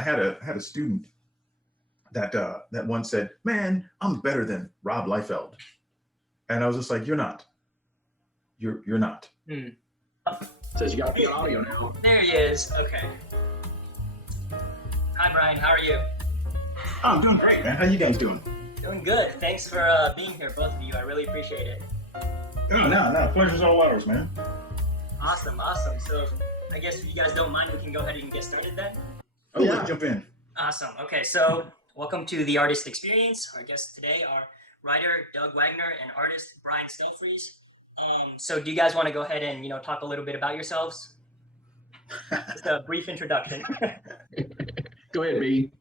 I had a student that once said, "Man, I'm better than Rob Liefeld," and I was just like, "You're not. You're not." Hmm. Says you got to be on audio now. There he is. Okay. Hi, Brian. How are you? Oh, I'm doing great, man. How you guys doing? Doing good. Thanks for being here, both of you. I really appreciate it. Oh, no, pleasure's all ours, man. Awesome. So, I guess if you guys don't mind, we can go ahead and get started then. Oh, yeah, jump in. Awesome. Okay, so welcome to the Artist Experience. Our guests today are writer Doug Wagner and artist Brian Stelfreeze. So do you guys want to go ahead and talk a little bit about yourselves? Just a brief introduction. Go ahead, B.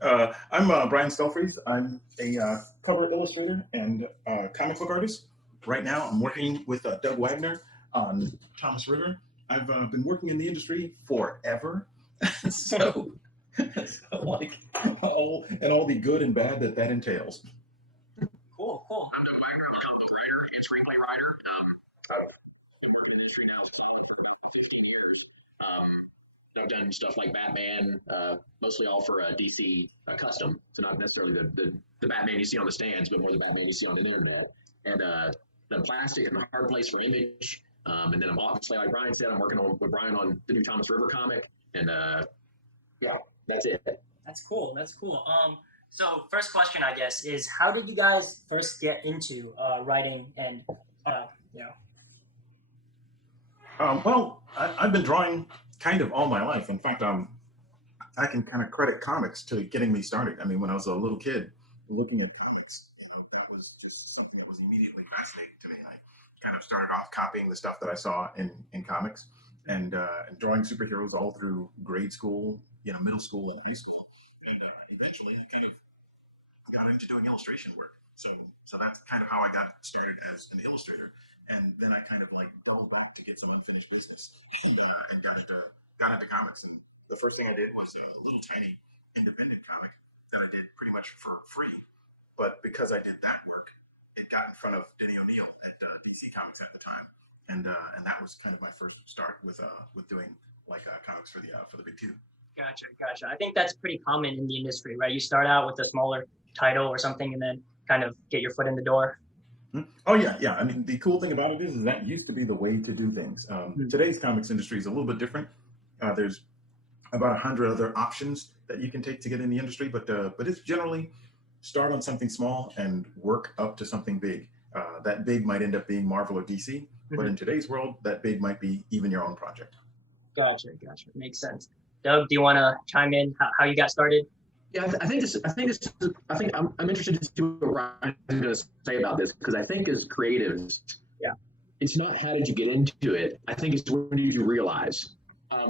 I'm Brian Stelfreeze. I'm a cover illustrator and comic book artist. Right now, I'm working with Doug Wagner on Thomas River. I've been working in the industry forever, so like all the good and bad that entails. Cool. I'm Doug Wagner. I'm a comic book writer and screenplay writer. I've worked in the industry now for about 15 years. I've done stuff like Batman, mostly all for DC custom. So not necessarily the Batman you see on the stands, but more the Batman you see on the internet. And done plastic and hard place for image. And then I'm obviously, like Brian said, I'm working with Brian on the new Thomas River comic. And yeah, that's it. That's cool. So first question, I guess, is how did you guys first get into writing and Well, I've been drawing kind of all my life. In fact, I can kind of credit comics to getting me started. I mean, when I was a little kid, looking at comics, that was just something that was immediately fascinating to me. I kind of started off copying the stuff that I saw in comics and drawing superheroes all through grade school, middle school and high school. And eventually I kind of got into doing illustration work. So that's kind of how I got started as an illustrator. And then I kind of like doubled back to get some unfinished business and got into comics. And the first thing I did was a little tiny independent comic that I did pretty much for free. But because I did that work, it got in front of Denny O'Neil at DC Comics at the time. And that was kind of my first start with doing like comics for the big two. Gotcha. I think that's pretty common in the industry, right? You start out with a smaller title or something and then kind of get your foot in the door. Oh yeah. I mean, the cool thing about it is that used to be the way to do things. Today's comics industry is a little bit different. There's about 100 other options that you can take to get in the industry, but it's generally start on something small and work up to something big. That big might end up being Marvel or DC, but in today's world, that big might be even your own project. Gotcha. Makes sense. Doug, do you want to chime in how you got started? Yeah, I think I'm interested to see what Ryan's going to say about this, because I think as creatives, it's not how did you get into it. I think it's when did you realize. I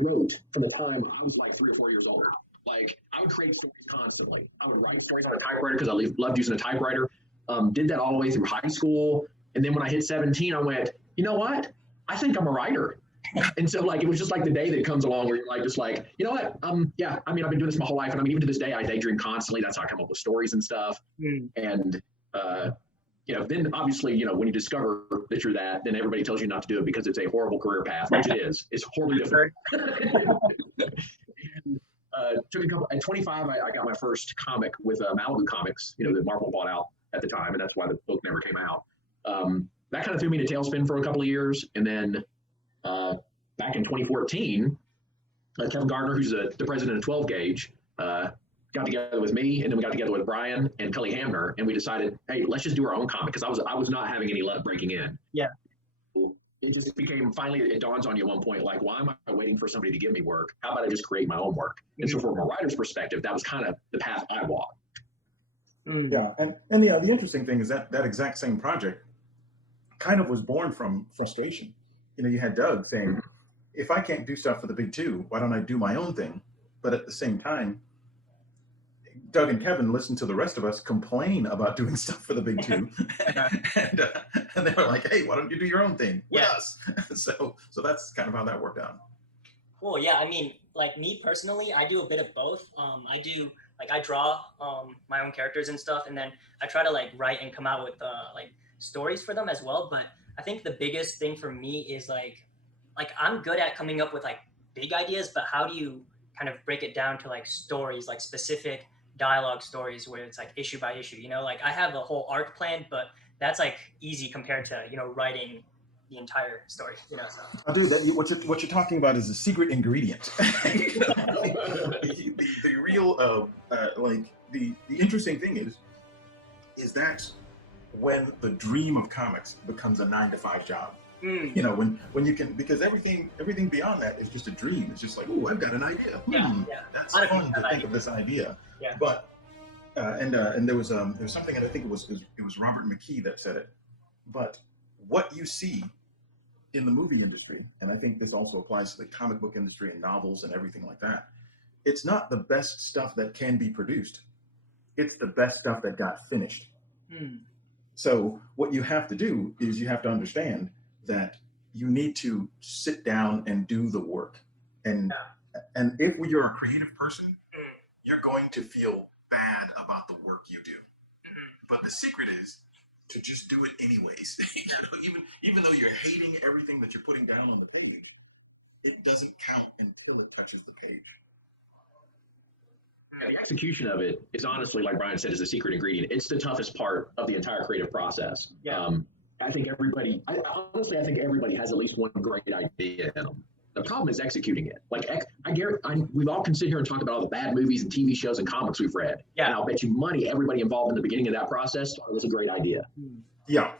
wrote from the time I was like 3 or 4 years old. Like I would create stories constantly. I would write stories on a typewriter because I loved using a typewriter. Did that all the way through high school, and then when I hit 17, I went, you know what? I think I'm a writer. And so like it was just like the day that comes along where you're like just like, you know what, yeah, I mean I've been doing this my whole life, and I mean even to this day I daydream constantly. That's how I come up with stories and stuff. And then obviously when you discover that you're that, then everybody tells you not to do it because it's a horrible career path, which it is. It's horribly difficult. And at 25 I got my first comic with Malibu Comics, that Marvel bought out at the time, and that's why the book never came out. That kind of threw me in a tailspin for a couple of years, and then back in 2014, Kevin Gardner, who's the president of 12 Gauge, got together with me, and then we got together with Brian and Cully Hamner, and we decided, hey, let's just do our own comic, because I was not having any luck breaking in. Yeah. It just became, finally, it dawns on you at one point, like, why am I waiting for somebody to give me work? How about I just create my own work? And so from a writer's perspective, that was kind of the path I walked. Yeah, and the interesting thing is that exact same project kind of was born from frustration. You had Doug saying, if I can't do stuff for the big two, why don't I do my own thing? But at the same time, Doug and Kevin listened to the rest of us complain about doing stuff for the big two. and they were like, hey, why don't you do your own thing with us? So that's kind of how that worked out. Cool. Yeah. I mean, like me personally, I do a bit of both. I draw my own characters and stuff, and then I try to like write and come out with like stories for them as well. But I think the biggest thing for me is like I'm good at coming up with like big ideas, but how do you kind of break it down to like stories, like specific dialogue stories where it's like issue by issue. You know, like I have a whole arc plan, but that's like easy compared to, you know, writing the entire story. You know, so Oh, dude, what you're talking about is a secret ingredient. You know, the real like the interesting thing is that when the dream of comics becomes a 9 to 5 job. You know, when you can, because everything beyond that is just a dream. It's just like, oh, I've got an idea. yeah. That's fun to think of this idea. Yeah. But and there was something, and I think it was Robert McKee that said it. But what you see in the movie industry, and I think this also applies to the comic book industry and novels and everything like that, it's not the best stuff that can be produced. It's the best stuff that got finished. So what you have to do is you have to understand that you need to sit down and do the work. And if you're a creative person, you're going to feel bad about the work you do. But the secret is to just do it anyways. You know, even though you're hating everything that you're putting down on the page, it doesn't count until it touches the page. Yeah, the execution of it is honestly, like Brian said, is the secret ingredient. It's the toughest part of the entire creative process. I think everybody has at least one great idea in them. The problem is executing it. Like we've all can sit here and talk about all the bad movies and TV shows and comics we've read. Yeah. And I'll bet you money everybody involved in the beginning of that process thought it was a great idea. Yeah.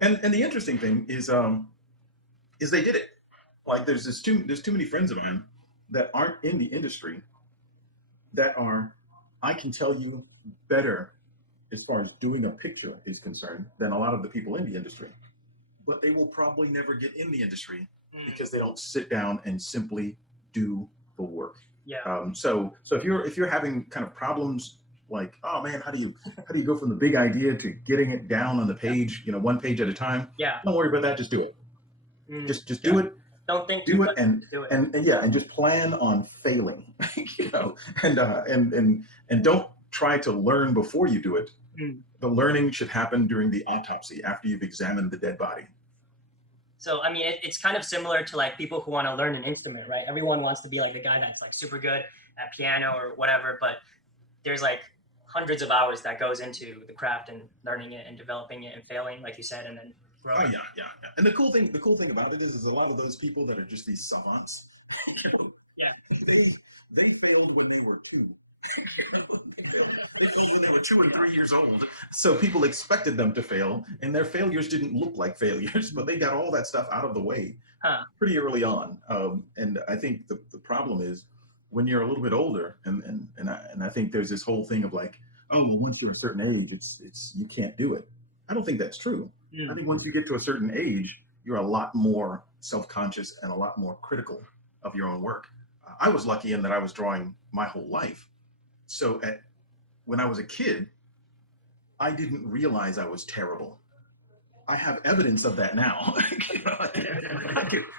And the interesting thing is they did it. Like there's too many friends of mine that aren't in the industry that are, I can tell you, better as far as doing a picture is concerned than a lot of the people in the industry. But they will probably never get in the industry because they don't sit down and simply do the work. So if you're having kind of problems like, oh man, how do you go from the big idea to getting it down on the page, you know, one page at a time? Don't worry about that. Just do it. Just do it. Don't think. Do it and just plan on failing. You know, and don't try to learn before you do it. The learning should happen during the autopsy after you've examined the dead body. So, I mean, it's kind of similar to like people who want to learn an instrument, right? Everyone wants to be like the guy that's like super good at piano or whatever, but there's like hundreds of hours that goes into the craft and learning it and developing it and failing, like you said, and then growing. Oh yeah. And the cool thing about it is a lot of those people that are just these savants. They failed when they were 2. When they were 2 and 3 years old. So people expected them to fail, and their failures didn't look like failures, but they got all that stuff out of the way pretty early on. And I think the problem is when you're a little bit older, and I think there's this whole thing of like, oh, well, once you're a certain age, it's you can't do it. I don't think that's true. I think once you get to a certain age, you're a lot more self-conscious and a lot more critical of your own work. I was lucky in that I was drawing my whole life. So when I was a kid, I didn't realize I was terrible. I have evidence of that now. You know,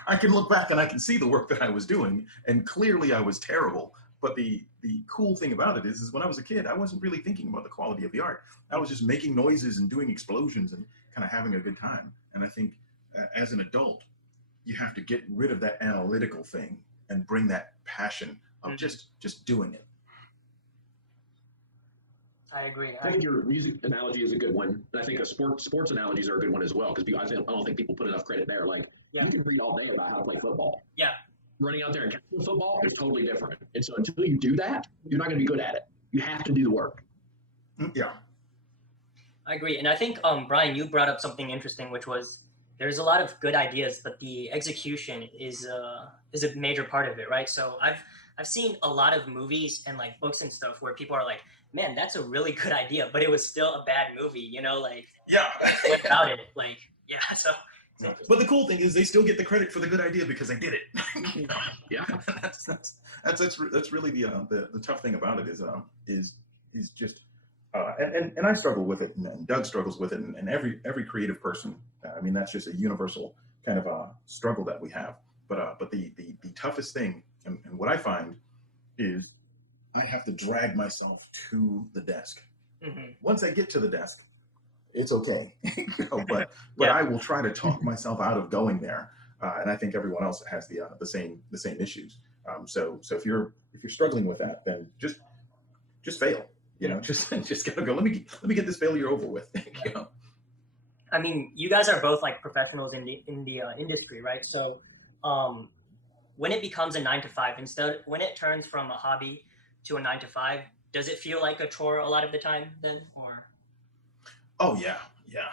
I can look back and I can see the work that I was doing, and clearly I was terrible. But the cool thing about it is when I was a kid, I wasn't really thinking about the quality of the art. I was just making noises and doing explosions and kind of having a good time. And I think as an adult, you have to get rid of that analytical thing and bring that passion of just doing it. I agree. I think your music analogy is a good one. And I think sports analogies are a good one as well, because I don't think people put enough credit there. Like, you can read all day about how to play football. Running out there and catching football is totally different. And so until you do that, you're not going to be good at it. You have to do the work. I agree. And I think, Brian, you brought up something interesting, which was there's a lot of good ideas, but the execution is a major part of it, right? So I've seen a lot of movies and like books and stuff where people are like, man, that's a really good idea, but it was still a bad movie, you know, like what about it? Like, so. But the cool thing is they still get the credit for the good idea because they did it. You know? That's really the tough thing about it is just and I struggle with it, and Doug struggles with it, and every creative person. I mean, that's just a universal kind of struggle that we have. But the toughest thing, and what I find is I have to drag myself to the desk. Once I get to the desk, it's okay. You know, but I will try to talk myself out of going there. And I think everyone else has the same issues. So if you're struggling with that, then just fail. You know, just gotta go. Let me get this failure over with. You know? I mean, you guys are both like professionals in the industry, right? So, when it becomes a 9 to 5, instead, when it turns from a hobby to a 9 to 5, does it feel like a chore a lot of the time then, or? Oh yeah, yeah.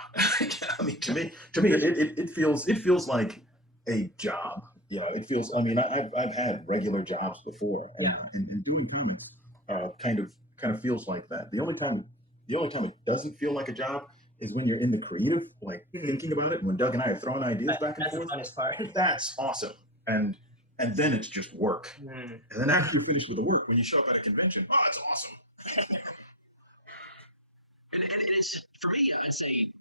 I mean, to me, it feels like a job. You know, it feels. I mean, I've had regular jobs before, and doing comics kind of feels like that. The only time it doesn't feel like a job is when you're in the creative, like thinking about it. When Doug and I are throwing ideas back and That's the forth, funnest part. that's awesome. And then it's just work. And then after you finish with the work, when you show up at a convention, oh, it's awesome. And it's, for me, I'd say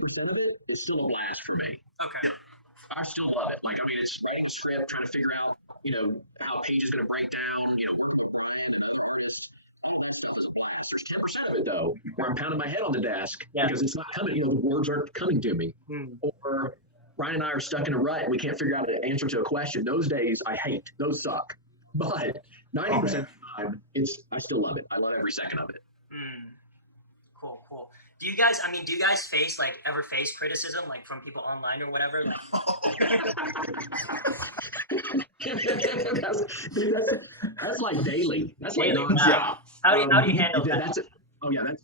90% of it is still a blast for me. Okay. I still love it. Like, I mean, it's writing a script, trying to figure out, how a page is going to break down, that still is a blast. There's 10% of it, though, where I'm pounding my head on the desk because it's not coming, the words aren't coming to me. Or Brian and I are stuck in a rut and we can't figure out an answer to a question. Those days I hate. Those suck. But 90% of the time, I still love it. I love every second of it. Cool. Do you guys ever face criticism, like from people online or whatever? That's like daily. That's like Daily, nonstop. How do you handle that? That's it. Oh yeah, that's.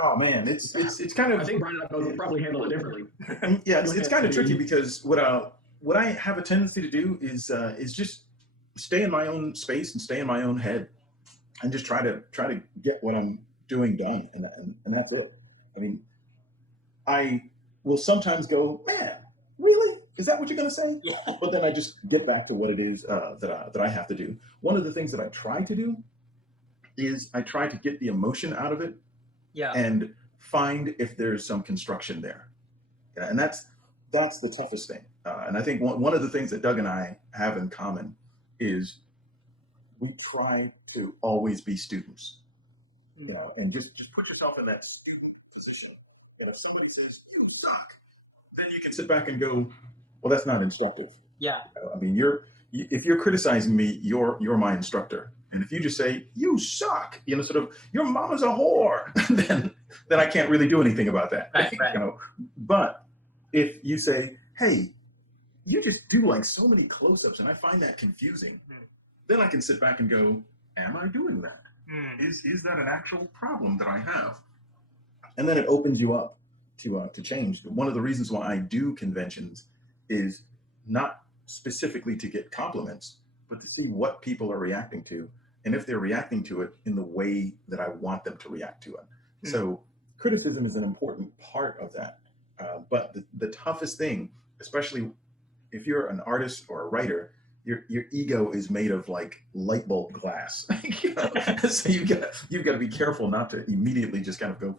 Oh man, it's kind of. I think Brian and I both probably handle it differently. Yeah, it's kind of tricky because what I have a tendency to do is just stay in my own space and stay in my own head, and just try to get what I'm doing done, and that's it. I mean, I will sometimes go, man, really? Is that what you're going to say? Yeah. But then I just get back to what it is that I have to do. One of the things that I try to do is I try to get the emotion out of it, and find if there's some construction there, and that's the toughest thing. And I think one of the things that Doug and I have in common is we try to always be students. And just put yourself in that student position. And if somebody says you suck, then you can sit back and go, well, that's not instructive. Yeah. I mean, if you're criticizing me, you're my instructor. And if you just say you suck, sort of your mama's a whore, then I can't really do anything about that. Right. But if you say, hey, you just do like so many close-ups, and I find that confusing, then I can sit back and go, am I doing that? Is that an actual problem that I have? And then it opens you up to change. One of the reasons why I do conventions is not specifically to get compliments, but to see what people are reacting to, and if they're reacting to it in the way that I want them to react to it. So criticism is an important part of that. But the toughest thing, especially if you're an artist or a writer, your ego is made of like light bulb glass. So you've got to be careful not to immediately just kind of go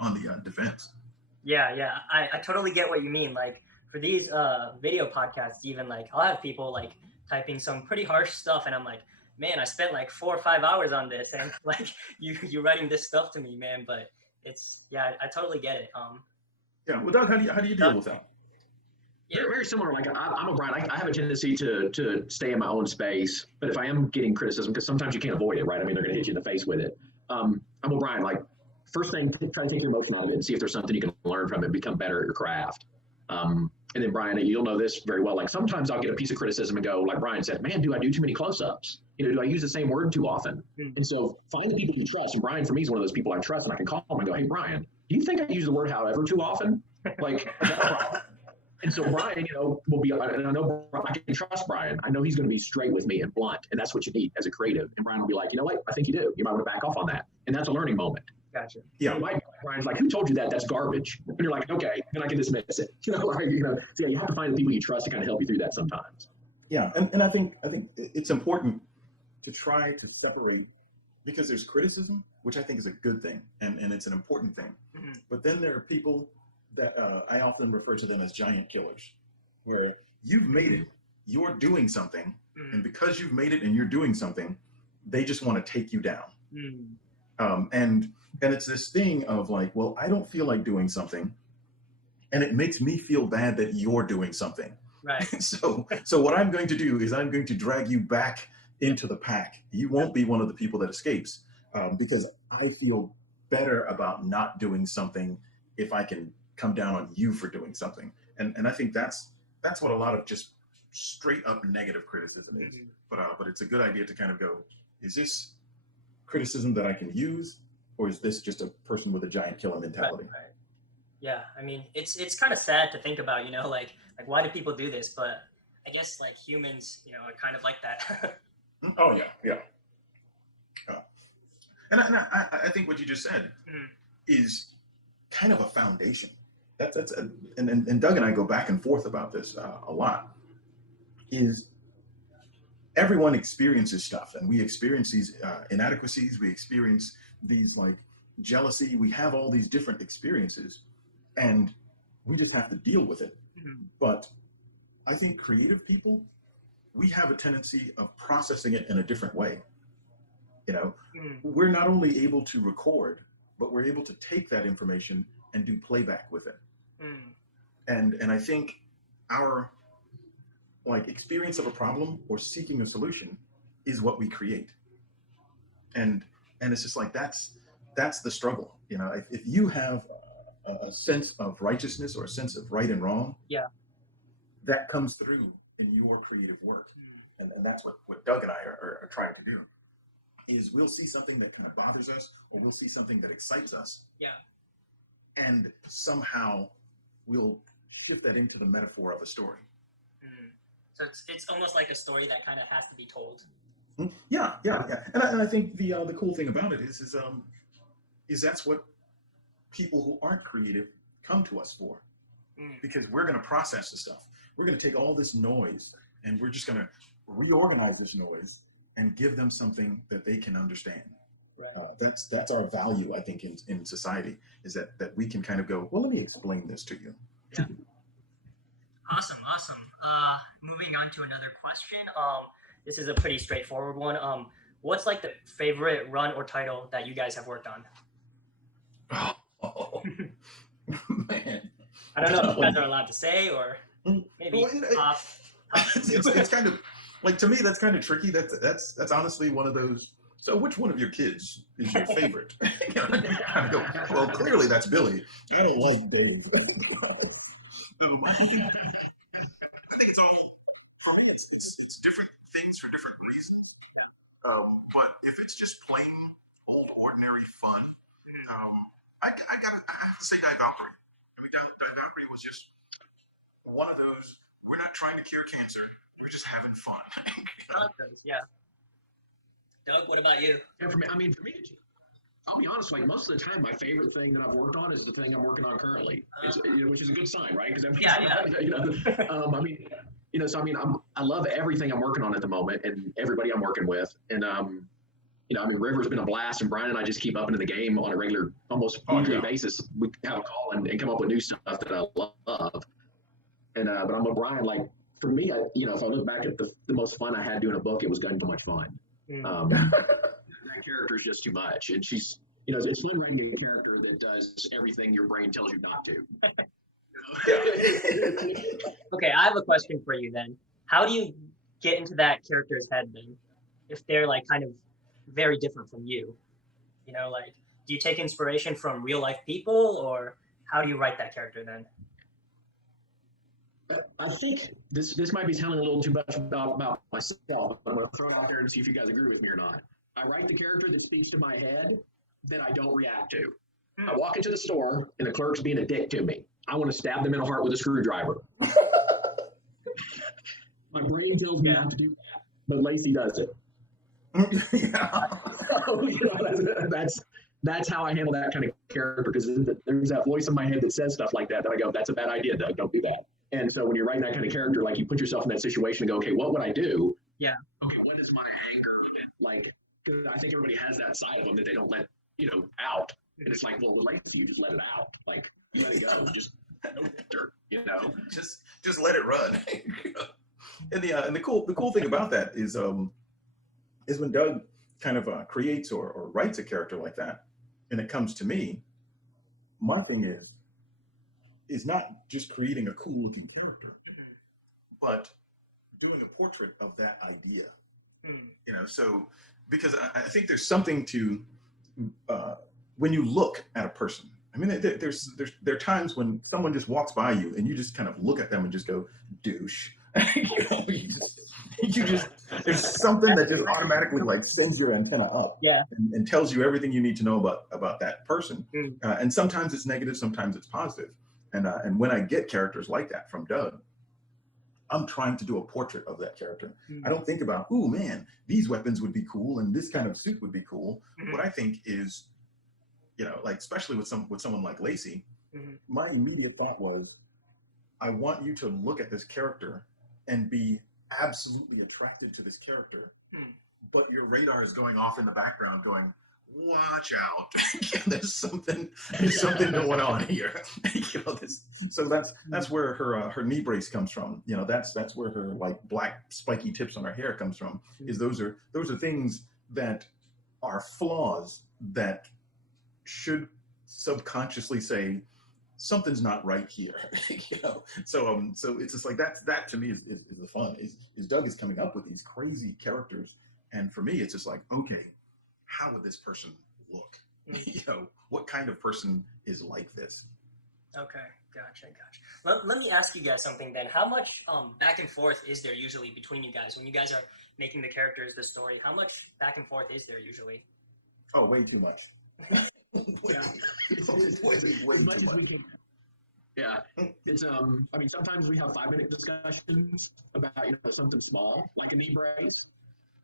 on the defense. Yeah. I totally get what you mean. Like for these video podcasts, even like I'll have people like typing some pretty harsh stuff, and I'm like, man, I spent like 4 or 5 hours on this, and like you writing this stuff to me, man. But it's I totally get it. Yeah. Well, Doug, how do you deal with that? Yeah, very similar. Like I'm a Brian. I have a tendency to stay in my own space, but if I am getting criticism, because sometimes you can't avoid it, right? I mean, they're going to hit you in the face with it. I'm a Brian. Like first thing, try to take your emotion out of it and see if there's something you can learn from it, become better at your craft. And then Brian, you'll know this very well. Like sometimes I'll get a piece of criticism and go, like Brian said, man, do I do too many close-ups? Do I use the same word too often? And so find the people you trust. And Brian, for me, is one of those people I trust, and I can call him and go, hey, Brian, do you think I use the word however too often? Like, is that a problem? And so Brian, will be, and I know I can trust Brian. I know he's going to be straight with me and blunt, and that's what you need as a creative. And Brian will be like, you know what? I think you do. You might want to back off on that. And that's a learning moment. Gotcha. Yeah. Brian's like, who told you that? That's garbage. And you're like, okay, then I can dismiss it. So you have to find the people you trust to kind of help you through that sometimes. Yeah, and I think it's important to try to separate, because there's criticism, which I think is a good thing, and it's an important thing. But then there are people that I often refer to them as giant killers, where you've made it, you're doing something, and because you've made it and you're doing something, they just want to take you down. And it's this thing of like, well, I don't feel like doing something, and it makes me feel bad that you're doing something. Right. So what I'm going to do is I'm going to drag you back into the pack. You won't be one of the people that escapes, because I feel better about not doing something if I can come down on you for doing something. And I think that's what a lot of just straight up negative criticism is. Mhm. But it's a good idea to kind of go, is this criticism that I can use, or is this just a person with a giant killer Right. mentality? Right. Yeah. I mean, it's kind of sad to think about, like why do people do this? But I guess like humans, are kind of like that. Oh yeah, yeah. And I think what you just said Mhm. is kind of a foundation. And Doug and I go back and forth about this a lot. Is everyone experiences stuff, and we experience these inadequacies. We experience these like jealousy. We have all these different experiences, and we just have to deal with it. Mhm. But I think creative people, we have a tendency of processing it in a different way. You know, Mhm. we're not only able to record, but we're able to take that information and do playback with it. Mhm. And I think our like experience of a problem or seeking a solution is what we create. And it's just like that's the struggle. You know, if you have a sense of righteousness or a sense of right and wrong, Yeah. that comes through in your creative work. And that's what Doug and I are trying to do. Is we'll see something that kind of bothers us, or we'll see something that excites us, Yeah. and somehow we'll shift that into the metaphor of a story. Mhm. So it's almost like a story that kind of has to be told. Yeah, yeah, yeah. And I think the cool thing about it is that's what people who aren't creative come to us for, Mhm. because we're going to process the stuff. We're going to take all this noise and we're just going to reorganize this noise and give them something that they can understand. Right. That's our value, I think, in society, is that we can kind of go, well, let me explain this to you. Yeah. Awesome. Awesome. Moving on to another question. This is a pretty straightforward one. What's like the favorite run or title that you guys have worked on? Oh, man. I don't know if you guys are allowed to say, or maybe Well, pop. it's kind of like, to me, that's kind of tricky. That's honestly one of those. So, which one of your kids is your favorite? You know, I kind of go, well, clearly that's Billy. I don't love Dave. I think it's all, for me. It's different things for different reasons. But if it's just plain old ordinary fun, I gotta I have to say Valkyrie. I mean, Valkyrie was just one of those. We're not trying to cure cancer. We're just having fun. Concepts, yeah. Doug, what about you? And for me, I'll be honest. Like most of the time, my favorite thing that I've worked on is the thing I'm working on currently. Which is a good sign, right? Because Yeah. I mean, so I mean, I love everything I'm working on at the moment, and everybody I'm working with, and I mean, River's been a blast, and Brian and I just keep up into the game on a regular, almost weekly basis. We have a call and come up with new stuff that I love. And but I'm with Brian. Like for me, if I look back at the most fun I had doing a book, it was Gun Too Much Fun. That character is just too much, and she's, it's fun writing a character that does everything your brain tells you not to. Okay, I have a question for you then. How do you get into that character's head then, if they're like kind of very different from you? Like, do you take inspiration from real life people, or how do you write that character then? I think this might be telling a little too much about myself. I'm going to throw it out here and see if you guys agree with me or not. I write the character that speaks to my head that I don't react to. I walk into the store and the clerk's being a dick to me. I want to stab them in the heart with a screwdriver. My brain tells me not to do that, but Lacey does it. Yeah. So, that's how I handle that kind of character, because there's that voice in my head that says stuff like that I go, that's a bad idea, Doug, don't do that. And so when you're writing that kind of character, like you put yourself in that situation and go, okay, what would I do? Yeah. Okay, what is my anger like? Because I think everybody has that side of them that they don't let out. And it's like, well, with Lacey, you just let it out. Like you let it go. Just no filter, just let it run. And the cool thing about that is when Doug kind of creates or writes a character like that, and it comes to me, my thing is not just creating a cool looking character, but doing a portrait of that idea. Mm. You know, so because I think there's something to when you look at a person. I mean, there are times when someone just walks by you and you just kind of look at them and just go douche. You just there's something that just automatically like sends your antenna up, Yeah. and tells you everything you need to know about that person. Mm. And sometimes it's negative, sometimes it's positive. And when I get characters like that from Doug, I'm trying to do a portrait of that character. Mm. I don't think about, oh man, these weapons would be cool and this kind of suit would be cool. Mhm. What I think is, you know, like especially with someone like Lacey, Mhm. my immediate thought was, I want you to look at this character and be absolutely attracted to this character, but your radar is going off in the background, going, "Watch out! there's something going on here." You know, so that's where her knee brace comes from. You know, that's where her like black spiky tips on her hair comes from. Is those are things that are flaws that should subconsciously say something's not right here. You know, so it's just like that to me is the fun. Is Doug is coming up with these crazy characters, and for me it's just like, okay, how would this person look? You know, what kind of person is like this? Okay, gotcha. Let me ask you guys something then. How much back and forth is there usually between you guys when you guys are making the characters, the story? How much back and forth is there usually? Oh, way too much. Yeah. way too much. Yeah, it's I mean, sometimes we have 5-minute discussions about something small like a knee brace,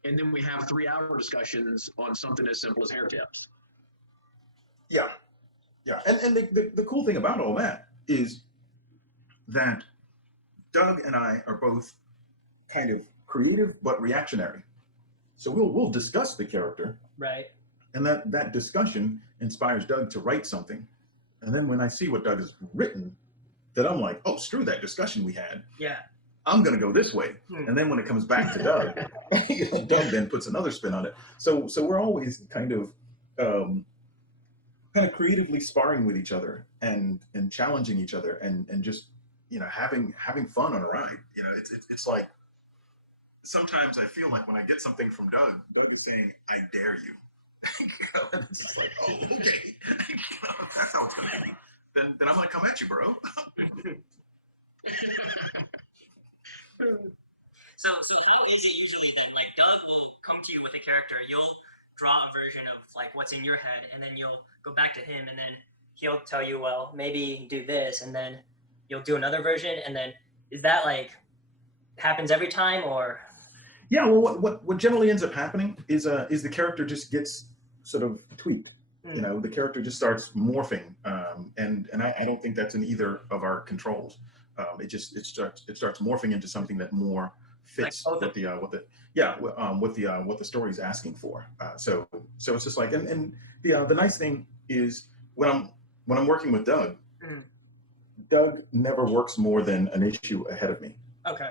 and then we have 3-hour discussions on something as simple as hair tips. Yeah, and the cool thing about all that is that Doug and I are both kind of creative but reactionary. So we'll discuss the character, right? And that discussion inspires Doug to write something. And then when I see what Doug has written, then I'm like, oh, screw that discussion we had. Yeah. I'm going to go this way. And then when it comes back to Doug, Doug then puts another spin on it. So we're always kind of creatively sparring with each other and challenging each other and just, having fun on a ride. It's like, sometimes I feel like when I get something from Doug is saying, I dare you. It's just like, oh, okay. That's how it's going to be. Then I'm going to come at you, bro. So how is it usually then? Like Doug will come to you with a character, you'll draw a version of like what's in your head, and then you'll go back to him, and then he'll tell you, well, maybe do this, and then you'll do another version, and then is that like happens every time, or? Yeah, well, what generally ends up happening is the character just gets sort of tweaked. The character just starts morphing, and I don't think that's in either of our controls. It starts morphing into something that more fits like what the story's asking for. So it's just like, and the nice thing is when I'm working with Doug, Doug never works more than an issue ahead of me. Okay.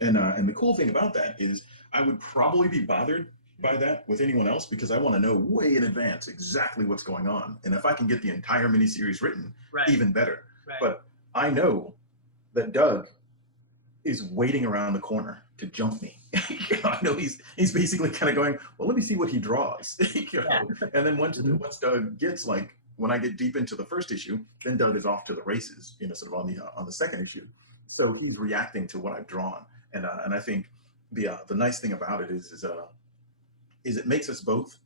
And the cool thing about that is I would probably be bothered by that with anyone else because I want to know way in advance exactly what's going on. And if I can get the entire miniseries written, even better. Right. But I know that Doug is waiting around the corner to jump me. I know he's basically kind of going, well, let me see what he draws. And then once Doug gets like, when I get deep into the first issue, then Doug is off to the races, sort of on the second issue. So he's reacting to what I've drawn. And I think the nice thing about it is it makes us both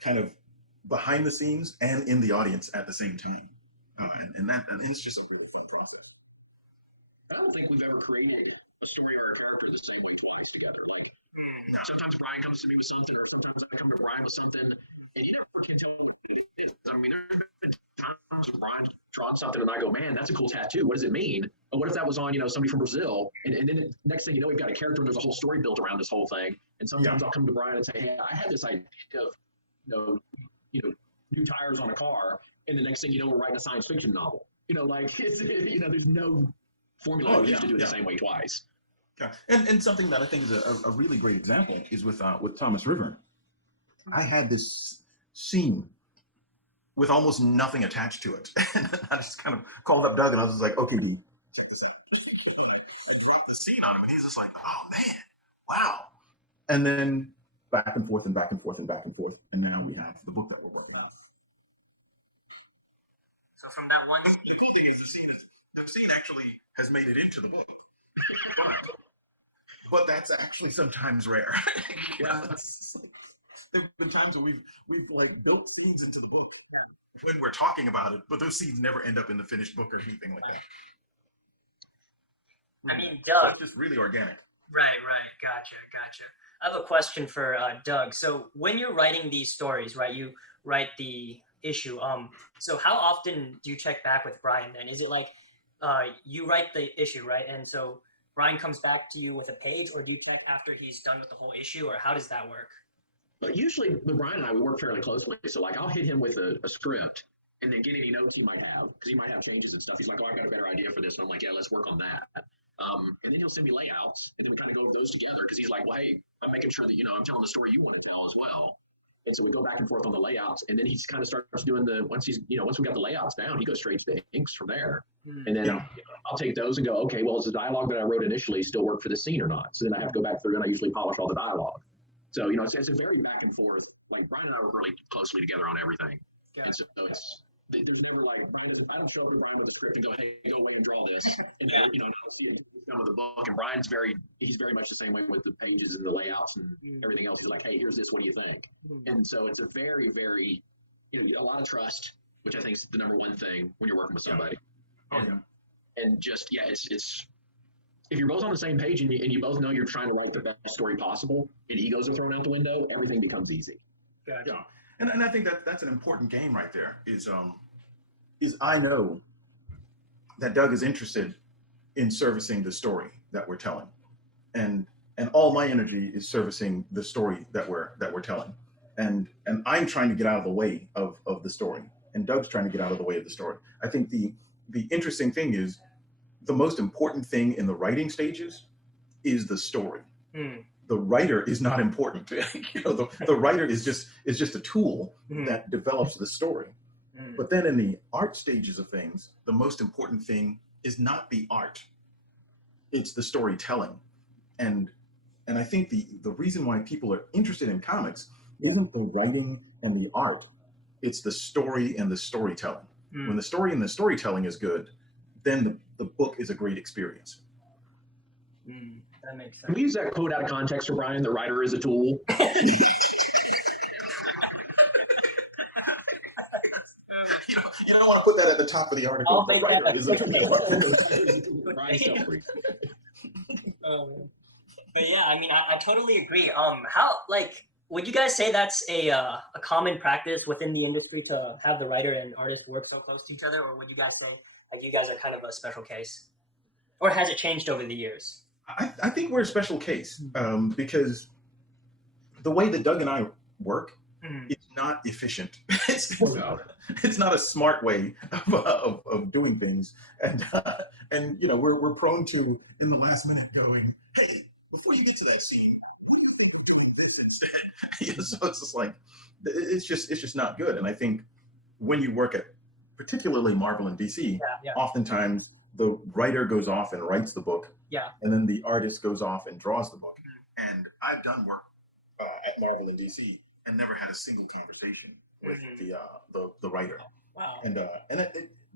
kind of behind the scenes and in the audience at the same time, and it's just a really fun process. I don't think we've ever created a story or a character the same way twice together. Like sometimes Brian comes to me with something, or sometimes I come to Brian with something, and you never can tell what it is. I mean, there's been times when Brian's drawn something, and I go, "Man, that's a cool tattoo. What does it mean? Or what if that was on, somebody from Brazil?" And then next thing you know, we've got a character, and there's a whole story built around this whole thing. And sometimes I'll come to Brian and say, "Hey, I had this idea of, new tires on a car," and the next thing you know, we're writing a science fiction novel. There's no formula we used to do it the same way twice. Yeah, and something that I think is a really great example is with Thomas River. I had this scene with almost nothing attached to it. And I just kind of called up Doug and I was just like, okay, dude, check this out. scene on him, and he's just like, oh man, wow. And then back and forth and back and forth and back and forth, and now we have the book that we're working on. So from that one, The cool thing is the scene actually has made it into the book. But that's actually sometimes rare. Yeah, there have been times where we've like built scenes into the book when we're talking about it, but those scenes never end up in the finished book or anything like that. I mean, Doug. It's just really organic. Right. Gotcha. I have a question for Doug. So when you're writing these stories, right, you write the issue. So how often do you check back with Brian then? Is it like you write the issue, right? And so Brian comes back to you with a page, or do you check after he's done with the whole issue, or how does that work? But usually, with Brian and I, we work fairly closely. So, like, I'll hit him with a script and then get any notes he might have, because he might have changes and stuff. He's like, oh, I've got a better idea for this. And I'm like, yeah, let's work on that. And then he'll send me layouts, and then we kind of go over those together, because he's like, well, hey, I'm making sure that, I'm telling the story you want to tell as well. And so we go back and forth on the layouts, and then he kind of starts doing once we got the layouts down, he goes straight to the inks from there. And then I'll take those and go, okay, well, does the dialogue that I wrote initially still work for this scene or not? So then I have to go back through, and I usually polish all the dialogue. So, it's a very back and forth. Like, Brian and I work really closely together on everything. Yeah. And so there's never like, I don't show up with Brian with a script and go, hey, go away and draw this. And then, done with the book. And Brian's he's very much the same way with the pages and the layouts and everything else. He's like, hey, here's this, what do you think? And so it's a very, very, a lot of trust, which I think is the number one thing when you're working with somebody. Oh, yeah. And just, it's if you're both on the same page and you both know you're trying to write the best story possible, and egos are thrown out the window, everything becomes easy. Yeah. And I think that's an important game right there, is I know that Doug is interested in servicing the story that we're telling. And all my energy is servicing the story that we're telling. And I'm trying to get out of the way of the story. And Doug's trying to get out of the way of the story. I think the interesting thing is, the most important thing in the writing stages is the story. The writer is not important. The writer is just a tool that develops the story. But then in the art stages of things, the most important thing is not the art. It's the storytelling. And I think the reason why people are interested in comics isn't the writing and the art. It's the story and the storytelling. When the story and the storytelling is good, then the book is a great experience. That makes sense. Can we use that quote out of context for Brian? The writer is a tool. You don't want to put that at the top of the article. I'll make that Brian Stelfreeze. But yeah, I mean, I totally agree. Would you guys say that's a common practice within the industry to have the writer and artist work so close to each other, or would you guys say like you guys are kind of a special case, or has it changed over the years? I think we're a special case because the way that Doug and I work is not efficient. It's not a smart way of doing things, and we're prone to in the last minute going, hey, before you get to that scene. So it's just like it's just not good. And I think when you work at particularly Marvel and DC, oftentimes the writer goes off and writes the book, and then the artist goes off and draws the book. And I've done work at Marvel and DC and never had a single conversation with the writer. Wow. And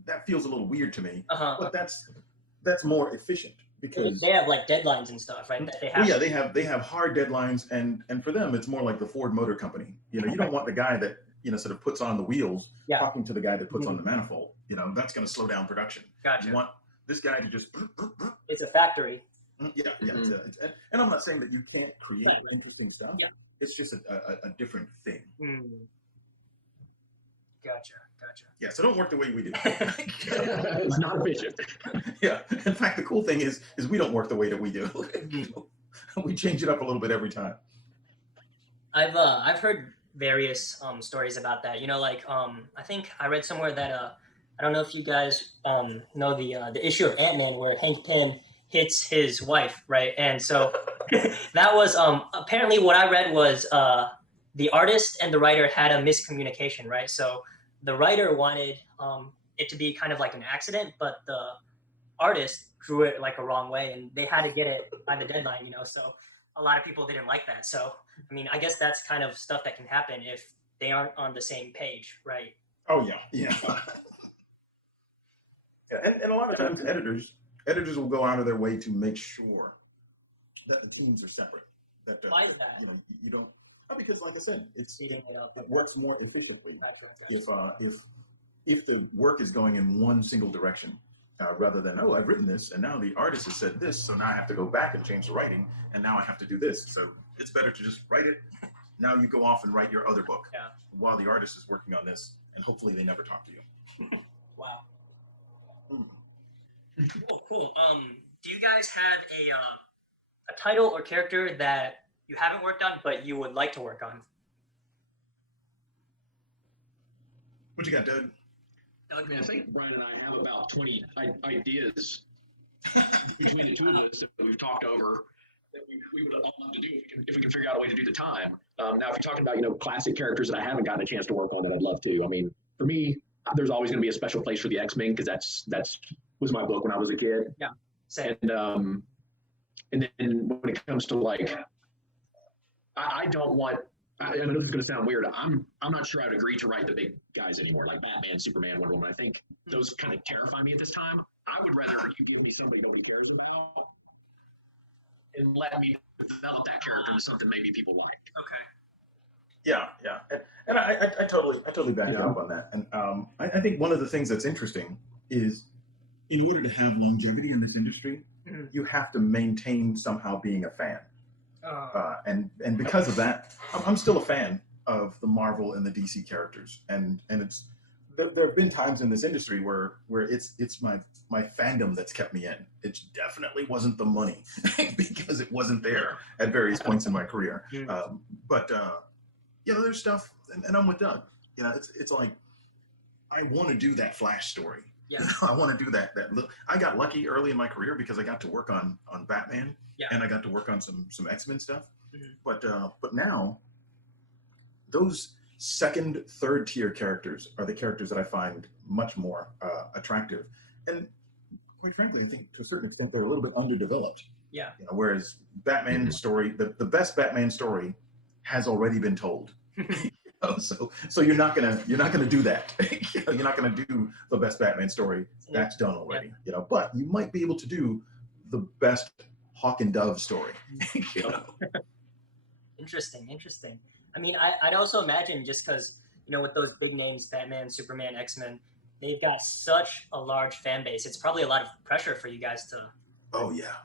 that feels a little weird to me, but that's more efficient. Because they have like deadlines and stuff, right? That they have. Well, yeah, they have hard deadlines, and for them, it's more like the Ford Motor Company. You don't want the guy that sort of puts on the wheels talking to the guy that puts on the manifold. That's going to slow down production. Gotcha. You want this guy to just. It's a factory. Yeah. And I'm not saying that you can't create interesting stuff. Yeah. It's just a different thing. Gotcha. Yeah, so don't work the way we do. It's not efficient. Yeah. In fact, the cool thing is we don't work the way that we do. We change it up a little bit every time. I've heard various stories about that. I think I read somewhere that I don't know if you guys know the issue of Ant-Man where Hank Pym hits his wife, right? And so that was apparently what I read was the artist and the writer had a miscommunication, right? So the writer wanted it to be kind of like an accident, but artist drew it like a wrong way, and they had to get it by the deadline, So a lot of people didn't like that. So I mean, I guess that's kind of stuff that can happen if they aren't on the same page, right? Oh yeah, yeah. Yeah, and a lot of times editors will go out of their way to make sure that the teams are separate. That Why is that? You don't. Because, like I said, Speeding it up. it works more efficiently That's if the work is going in one single direction, rather than, oh, I've written this and now the artist has said this, so now I have to go back and change the writing, and now I have to do this. So it's better to just write it. Now you go off and write your other book while the artist is working on this, and hopefully they never talk to you. Wow. Cool. Do you guys have a title or character that you haven't worked on but you would like to work on? What you got, Doug? I mean, I think Brian and I have about 20 ideas between the two of us that we've talked over that we would all love to do if we can figure out a way to do the time. Now, if you're talking about, classic characters that I haven't gotten a chance to work on that I'd love to, I mean, for me, there's always going to be a special place for the X-Men because that's was my book when I was a kid. Yeah, same. And then when it comes to I don't want. I know it's going to sound weird. I'm not sure I'd agree to write the big guys anymore, like Batman, Superman, Wonder Woman. I think those kind of terrify me at this time. I would rather you give me somebody nobody cares about and let me develop that character into something maybe people like. Okay. Yeah, and I totally back you up on that. And I think one of the things that's interesting is, in order to have longevity in this industry, you have to maintain somehow being a fan. And because of that, I'm still a fan of the Marvel and the DC characters, and it's there have been times in this industry where it's my fandom that's kept me in. It definitely wasn't the money because it wasn't there at various points in my career. But there's stuff, and I'm with Doug. It's like I want to do that Flash story. Yeah, I want to do that. I got lucky early in my career because I got to work on Batman, and I got to work on some X-Men stuff. But now those second, third tier characters are the characters that I find much more attractive, and quite frankly, I think to a certain extent they're a little bit underdeveloped. Yeah. Whereas Batman story, the best Batman story, has already been told. So you're not gonna do that. You're not gonna do the best Batman story. That's done already. But you might be able to do the best Hawk and Dove story. Interesting. I mean, I'd also imagine, just because with those big names, Batman, Superman, X-Men, they've got such a large fan base. It's probably a lot of pressure for you guys to. Oh yeah.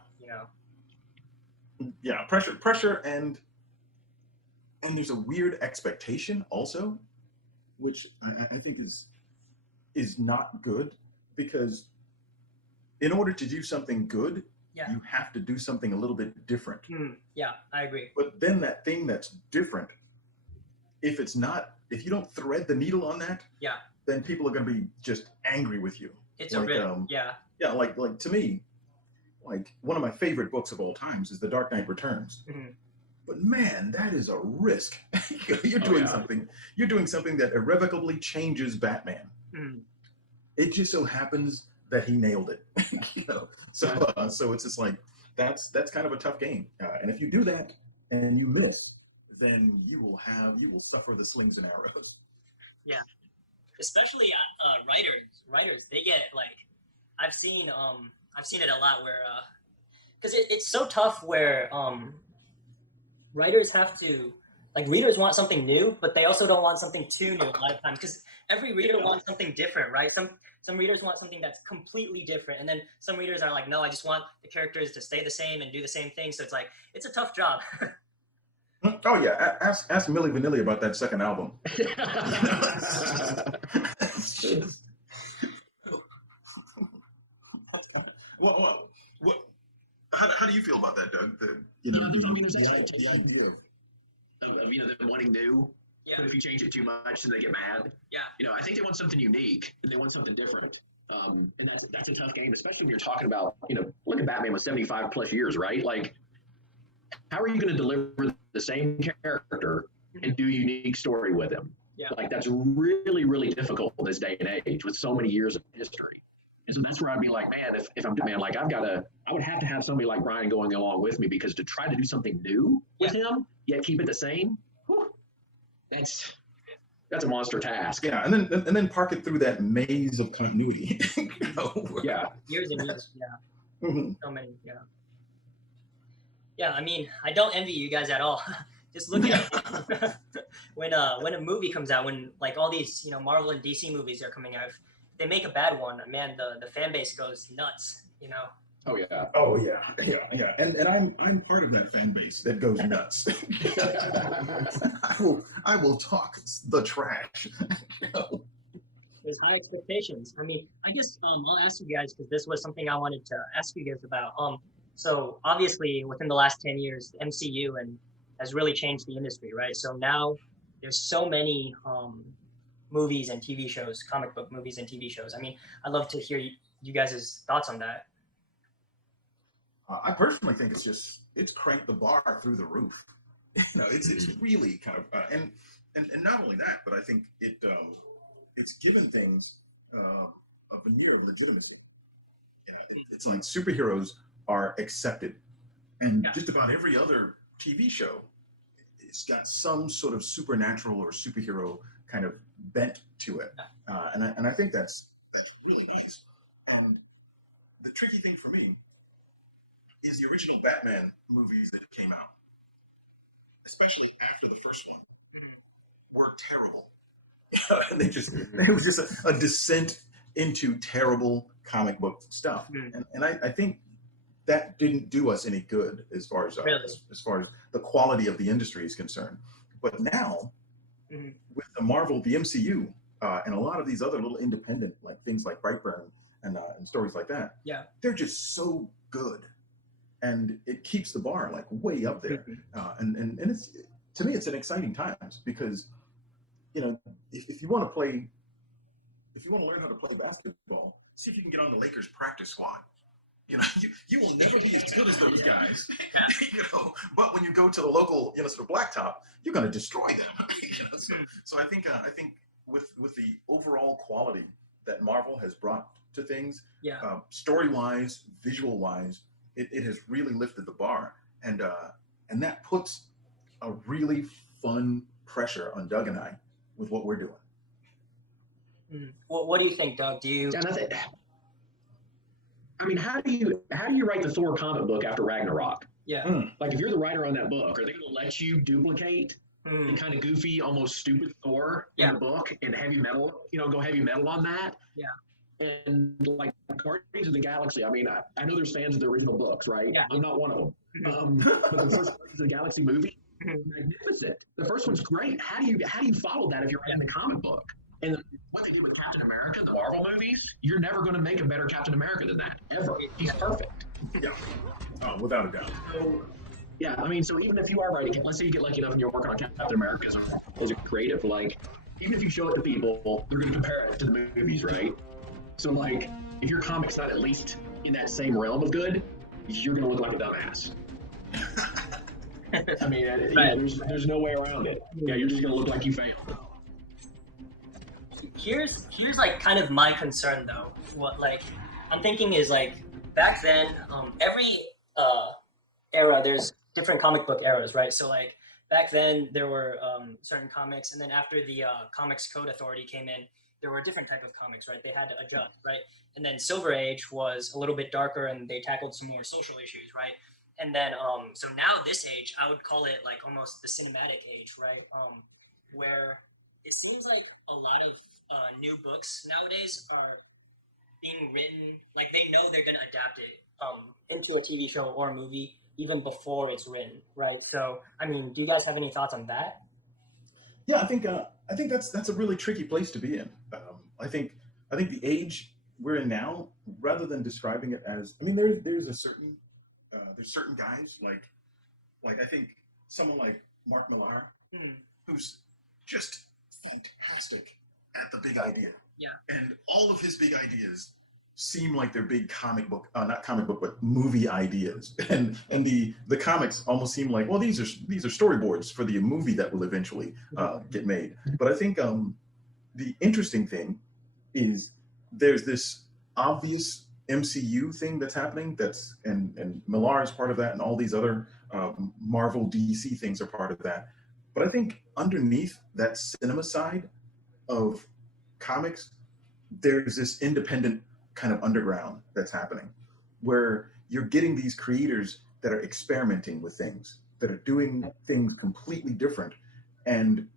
Yeah, pressure, and there's a weird expectation also, which I think is not good, because in order to do something good, you have to do something a little bit different. Yeah, I agree. But then that thing that's different, if you don't thread the needle on that, then people are going to be just angry with you. It's like, like to me, like one of my favorite books of all times is The Dark Knight Returns. But man, that is a risk. You're doing something that irrevocably changes Batman. It just so happens that he nailed it. So it's just like that's kind of a tough game. And if you do that and you miss, then you will suffer the slings and arrows. Yeah, especially writers. They get I've seen it a lot where because it's so tough where writers have to, readers want something new, but they also don't want something too new a lot of times, because every reader wants something different, right? Some readers want something that's completely different, and then some readers are like, no, I just want the characters to stay the same and do the same thing. So it's a tough job. Oh yeah, ask Milli Vanilli about that second album. What? How do you feel about that, Doug? Them wanting new. Yeah. But if you change it too much, then they get mad. Yeah. I think they want something unique and they want something different. And that's a tough game, especially when you're talking about, look at Batman with 75 plus years, right? Like, how are you going to deliver the same character and do a unique story with him? Yeah. That's really, really difficult in this day and age with so many years of history. And so that's where I'd be like, man, if I'm man, like I would have to have somebody like Brian going along with me, because to try to do something new with him yet keep it the same, whew, that's a monster task. Yeah, and then park it through that maze of continuity. Yeah. Years and years. Yeah. Mhm. So many. Yeah. Yeah. I mean, I don't envy you guys at all. Just look at when a movie comes out, when like all these Marvel and DC movies are coming out, if they make a bad one, man, the fan base goes nuts. Oh yeah. Oh yeah. And I'm part of that fan base that goes nuts. I will talk the trash. There's high expectations. I mean, I guess I'll ask you guys, because this was something I wanted to ask you guys about. So obviously within the last 10 years, the MCU has really changed the industry, right? So now there's so many movies and TV shows, comic book movies and TV shows. I mean, I'd love to hear you guys' thoughts on that. I personally think it's cranked the bar through the roof. It's really kind of and not only that, but I think it's given things a veneer of legitimacy. It's like superheroes are accepted, and just about every other TV show, it's got some sort of supernatural or superhero kind of bent to it, and I think that's really nice. The tricky thing for me is the original Batman movies that came out, especially after the first one, were terrible. It was just a descent into terrible comic book stuff, and I think that didn't do us any good as far as the quality of the industry is concerned. But now, with the Marvel, the MCU, and a lot of these other little independent things like Brightburn and stories like that, they're just so good. And it keeps the bar way up there, and it's, to me, it's an exciting times, because if you want to learn how to play basketball, see if you can get on the Lakers practice squad. You will never be as good as those guys, But when you go to the local sort of blacktop, you're going to destroy them. So I think with the overall quality that Marvel has brought to things, story wise, visual wise, it has really lifted the bar, and that puts a really fun pressure on Doug and I with what we're doing. What do you think, Doug? Do you? I mean, how do you write the Thor comic book after Ragnarok? Yeah. Like, if you're the writer on that book, are they going to let you duplicate the kind of goofy, almost stupid Thor in the book and heavy metal? Go heavy metal on that? Yeah. And like Guardians of the Galaxy, I mean, I know there's fans of the original books, right? Yeah. I'm not one of them. But the first Guardians of the Galaxy movie, magnificent. The first one's great. How do you follow that if you're writing the comic book? And what they did with Captain America, the Marvel movies, you're never going to make a better Captain America than that, ever. He's perfect. Yeah, without a doubt. So, yeah, I mean, so even if you are writing, let's say you get lucky enough and you're working on Captain America as a creative, even if you show it to people, they're going to compare it to the movies, right? So, if your comic's not at least in that same realm of good, you're going to look like a dumbass. I mean, there's no way around it. Yeah, you're just going to look like you failed. Here's kind of my concern, though. What I'm thinking is back then, every era, there's different comic book eras, right? So back then there were certain comics, and then after the Comics Code Authority came in, there were a different type of comics, right? They had to adjust, right? And then Silver Age was a little bit darker, and they tackled some more social issues, right? And then so now this age, I would call it almost the cinematic age, right? Where it seems like a lot of new books nowadays are being written, they know they're going to adapt it into a TV show or a movie even before it's written, right? So, I mean, do you guys have any thoughts on that? Yeah, I think that's a really tricky place to be in. I think the age we're in now, rather than describing it as, I mean, there's certain guys like I think someone like Mark Millar, who's just fantastic at the big idea. Yeah. And all of his big ideas seem like they're big comic book, not comic book, but movie ideas. And the comics almost seem like, well, these are storyboards for the movie that will eventually get made. But I think the interesting thing is there's this obvious MCU thing that's happening. That's and Millar is part of that, and all these other Marvel DC things are part of that. But I think underneath that cinema side of comics, there's this independent kind of underground that's happening where you're getting these creators that are experimenting with things, that are doing things completely different. And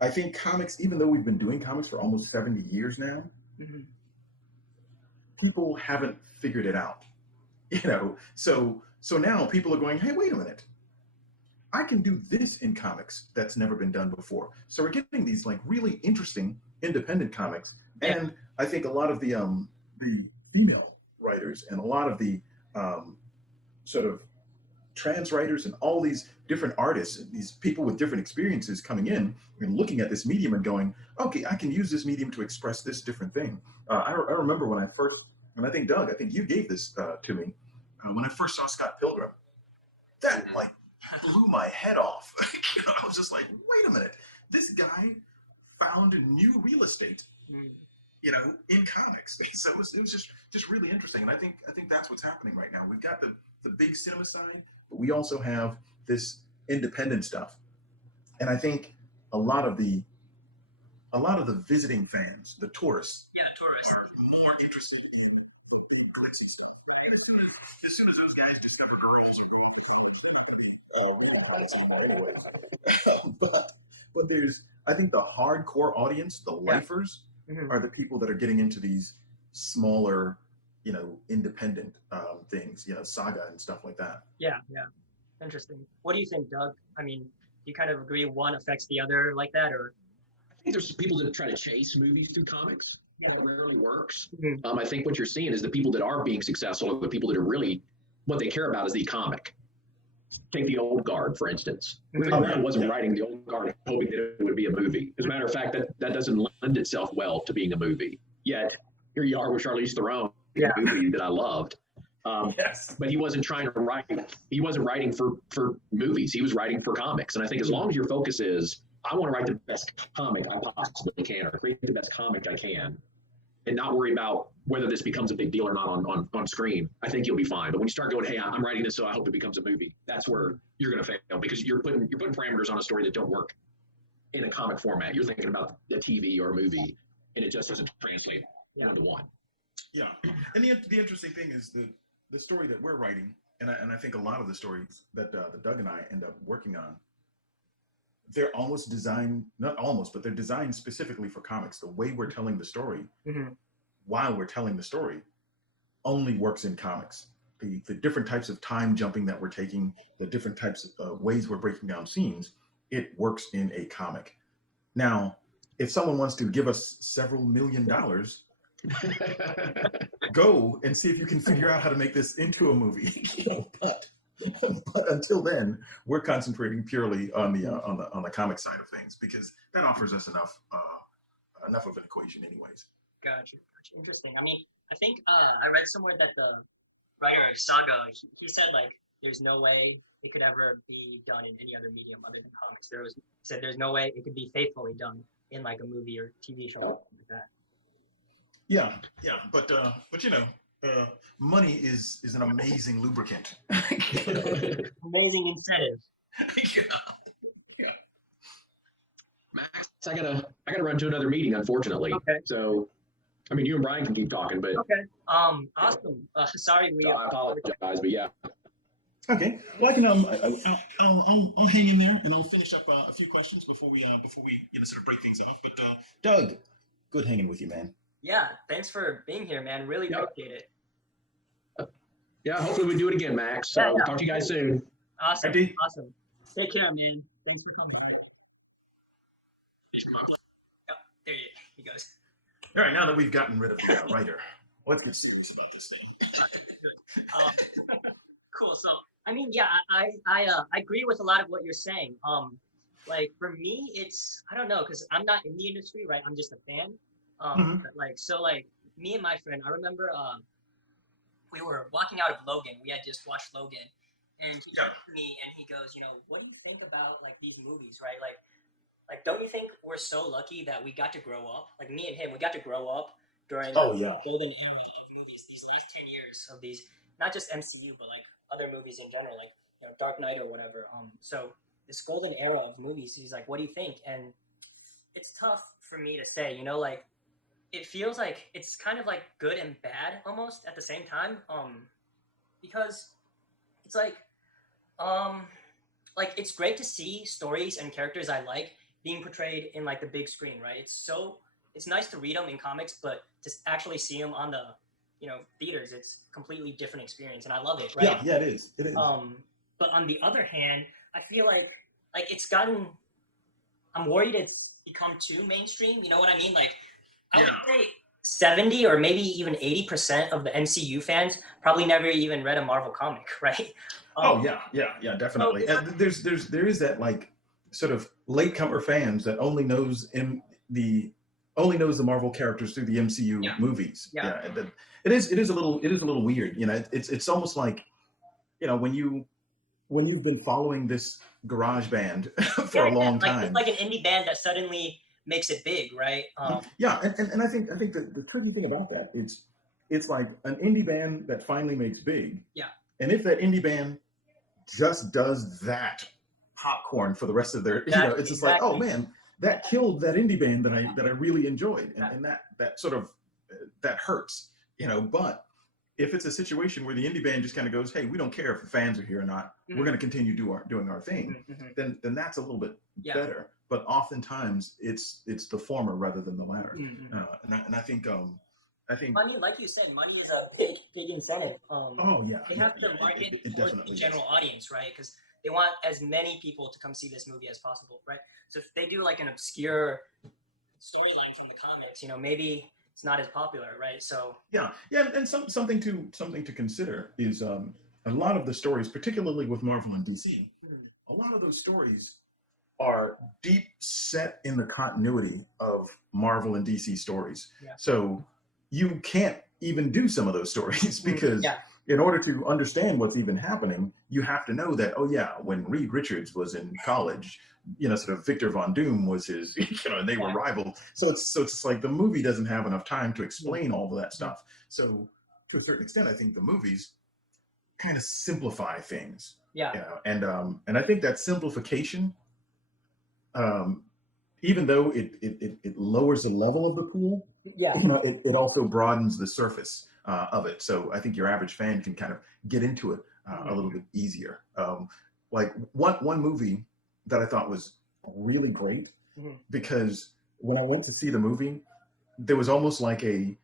I think comics, even though we've been doing comics for almost 70 years now, Mhm. people haven't figured it out. So now people are going, hey, wait a minute, I can do this in comics that's never been done before. So we're getting these like really interesting independent comics. Yeah. And I think a lot of the female writers and a lot of the sort of trans writers and all these different artists, these people with different experiences coming in and looking at this medium and going, okay, I can use this medium to express this different thing. I remember when I first, and I think Doug, I think you gave this to me when I first saw Scott Pilgrim. That like blew my head off. I was just like, wait a minute, this guy found new real estate, Mm. In comics. So it was just really interesting. And I think that's what's happening right now. We've got the big cinema side, but we also have this independent stuff. And I think a lot of the visiting fans, the tourists, Yeah, tourist. are more interested in glitzy stuff. As soon as those guys discover but there's, I think the hardcore audience, the Yeah. lifers, Mhm. are the people that are getting into these smaller, independent things, Saga and stuff like that. Yeah, yeah. Interesting. What do you think, Doug? I mean, do you kind of agree one affects the other like that, or? I think there's people that try to chase movies through comics. It rarely works. Mhm. I think what you're seeing is the people that are being successful are the people that are really, what they care about is the comic. Take the Old Guard, for instance. Mhm. I wasn't writing the Old Guard hoping that it would be a movie. As a matter of fact, that doesn't lend itself well to being a movie. Yet, here you are with Charlize Theron, Yeah. a movie that I loved. Yes. But he wasn't trying to write. He wasn't writing for movies. He was writing for comics. And I think as long as your focus is, I want to write the best comic I possibly can, or create the best comic I can, and not worry about whether this becomes a big deal or not on screen, I think you'll be fine. But when you start going, hey, I'm writing this, so I hope it becomes a movie, that's where you're going to fail, because you're putting parameters on a story that don't work in a comic format. You're thinking about a TV or a movie, and it just doesn't translate one to one. Yeah, and the interesting thing is the story that we're writing, and I think a lot of the stories that Doug and I end up working on, they're almost designed, not almost, but they're designed specifically for comics. The way we're telling the story, Mhm. while we're telling the story, only works in comics. The different types of time jumping that we're taking, the different types of ways we're breaking down scenes, it works in a comic. Now, if someone wants to give us several $1 million, go and see if you can figure out how to make this into a movie. but until then, we're concentrating purely on the comic side of things, because that offers us enough of an equation, anyways. Gotcha. Interesting. I mean, I think I read somewhere that the writer of Saga, he said like there's no way it could ever be done in any other medium other than comics. He said there's no way it could be faithfully done in like a movie or TV show like that. Yeah, but money is an amazing lubricant. Amazing incentive. yeah. Max, I gotta run to another meeting, unfortunately. Okay. So, I mean, you and Brian can keep talking, but Okay. Awesome. Sorry, I apologize, but yeah. Okay. Well, I can I'll hang in there and I'll finish up a few questions before we sort of break things off. But Doug, good hanging with you, man. Yeah. Thanks for being here, man. Really appreciate it. Yeah. Hopefully we do it again, Max. So talk to you guys soon. Awesome. I did. Awesome. Take care, man. Thanks for coming by. Yep. There he goes. All right. Now that we've gotten rid of the writer, let's get serious about this thing. Cool. So, I mean, yeah, I agree with a lot of what you're saying. Like for me, it's, I don't know, because I'm not in the industry, right? I'm just a fan. But like me and my friend, I remember we were walking out of Logan. We had just watched Logan, and he came to me and he goes, what do you think about like these movies, right? Like don't you think we're so lucky that we got to grow up? Like me and him, we got to grow up during Oh the yeah. golden era of movies. These last 10 years of these, not just MCU, but like other movies in general, like Dark Knight or whatever. So this golden era of movies. He's like, what do you think? And it's tough for me to say. Like it feels like it's kind of like good and bad almost at the same time. Because it's like it's great to see stories and characters I like being portrayed in like the big screen, right? It's nice to read them in comics, but to actually see them on the theaters, it's a completely different experience, and I love it, right? Yeah, it is. It is. But on the other hand, I feel like it's gotten. I'm worried it's become too mainstream. You know what I mean? Like I would say 70 or maybe even 80% of the MCU fans probably never even read a Marvel comic, right? Oh yeah, definitely. So And there is that like sort of latecomer fans that only knows the Marvel characters through the MCU movies. Yeah. It is a little weird. It's almost like when you've been following this garage band for a long like, time. it's like an indie band that suddenly makes it big, right? Yeah, and I think the tricky thing about that it's like an indie band that finally makes big. Yeah. And if that indie band just does that popcorn for the rest of their, it's just like, oh man, that killed that indie band that I really enjoyed, and that sort of that hurts, But if it's a situation where the indie band just kind of goes, hey, we don't care if the fans are here or not, we're going to continue doing our thing, then that's a little bit better. But oftentimes it's the former rather than the latter, and I think. I mean, like you said, money is a big incentive. Oh yeah, they have to market it towards the general audience, right? Because they want as many people to come see this movie as possible, right? So if they do like an obscure storyline from the comics, maybe it's not as popular, right? So yeah, and something to consider is a lot of the stories, particularly with Marvel and DC, a lot of those stories are deep set in the continuity of Marvel and DC stories. Yeah. So you can't even do some of those stories because in order to understand what's even happening, you have to know that, oh yeah, when Reed Richards was in college, sort of Victor Von Doom was his, and they were rival. So it's like the movie doesn't have enough time to explain all of that stuff. So to a certain extent, I think the movies kind of simplify things. Yeah. And I think that simplification, even though it lowers the level of the pool, it also broadens the surface of it. So I think your average fan can kind of get into it a little bit easier. Like one movie that I thought was really great, because when I went to see the movie, there was almost like a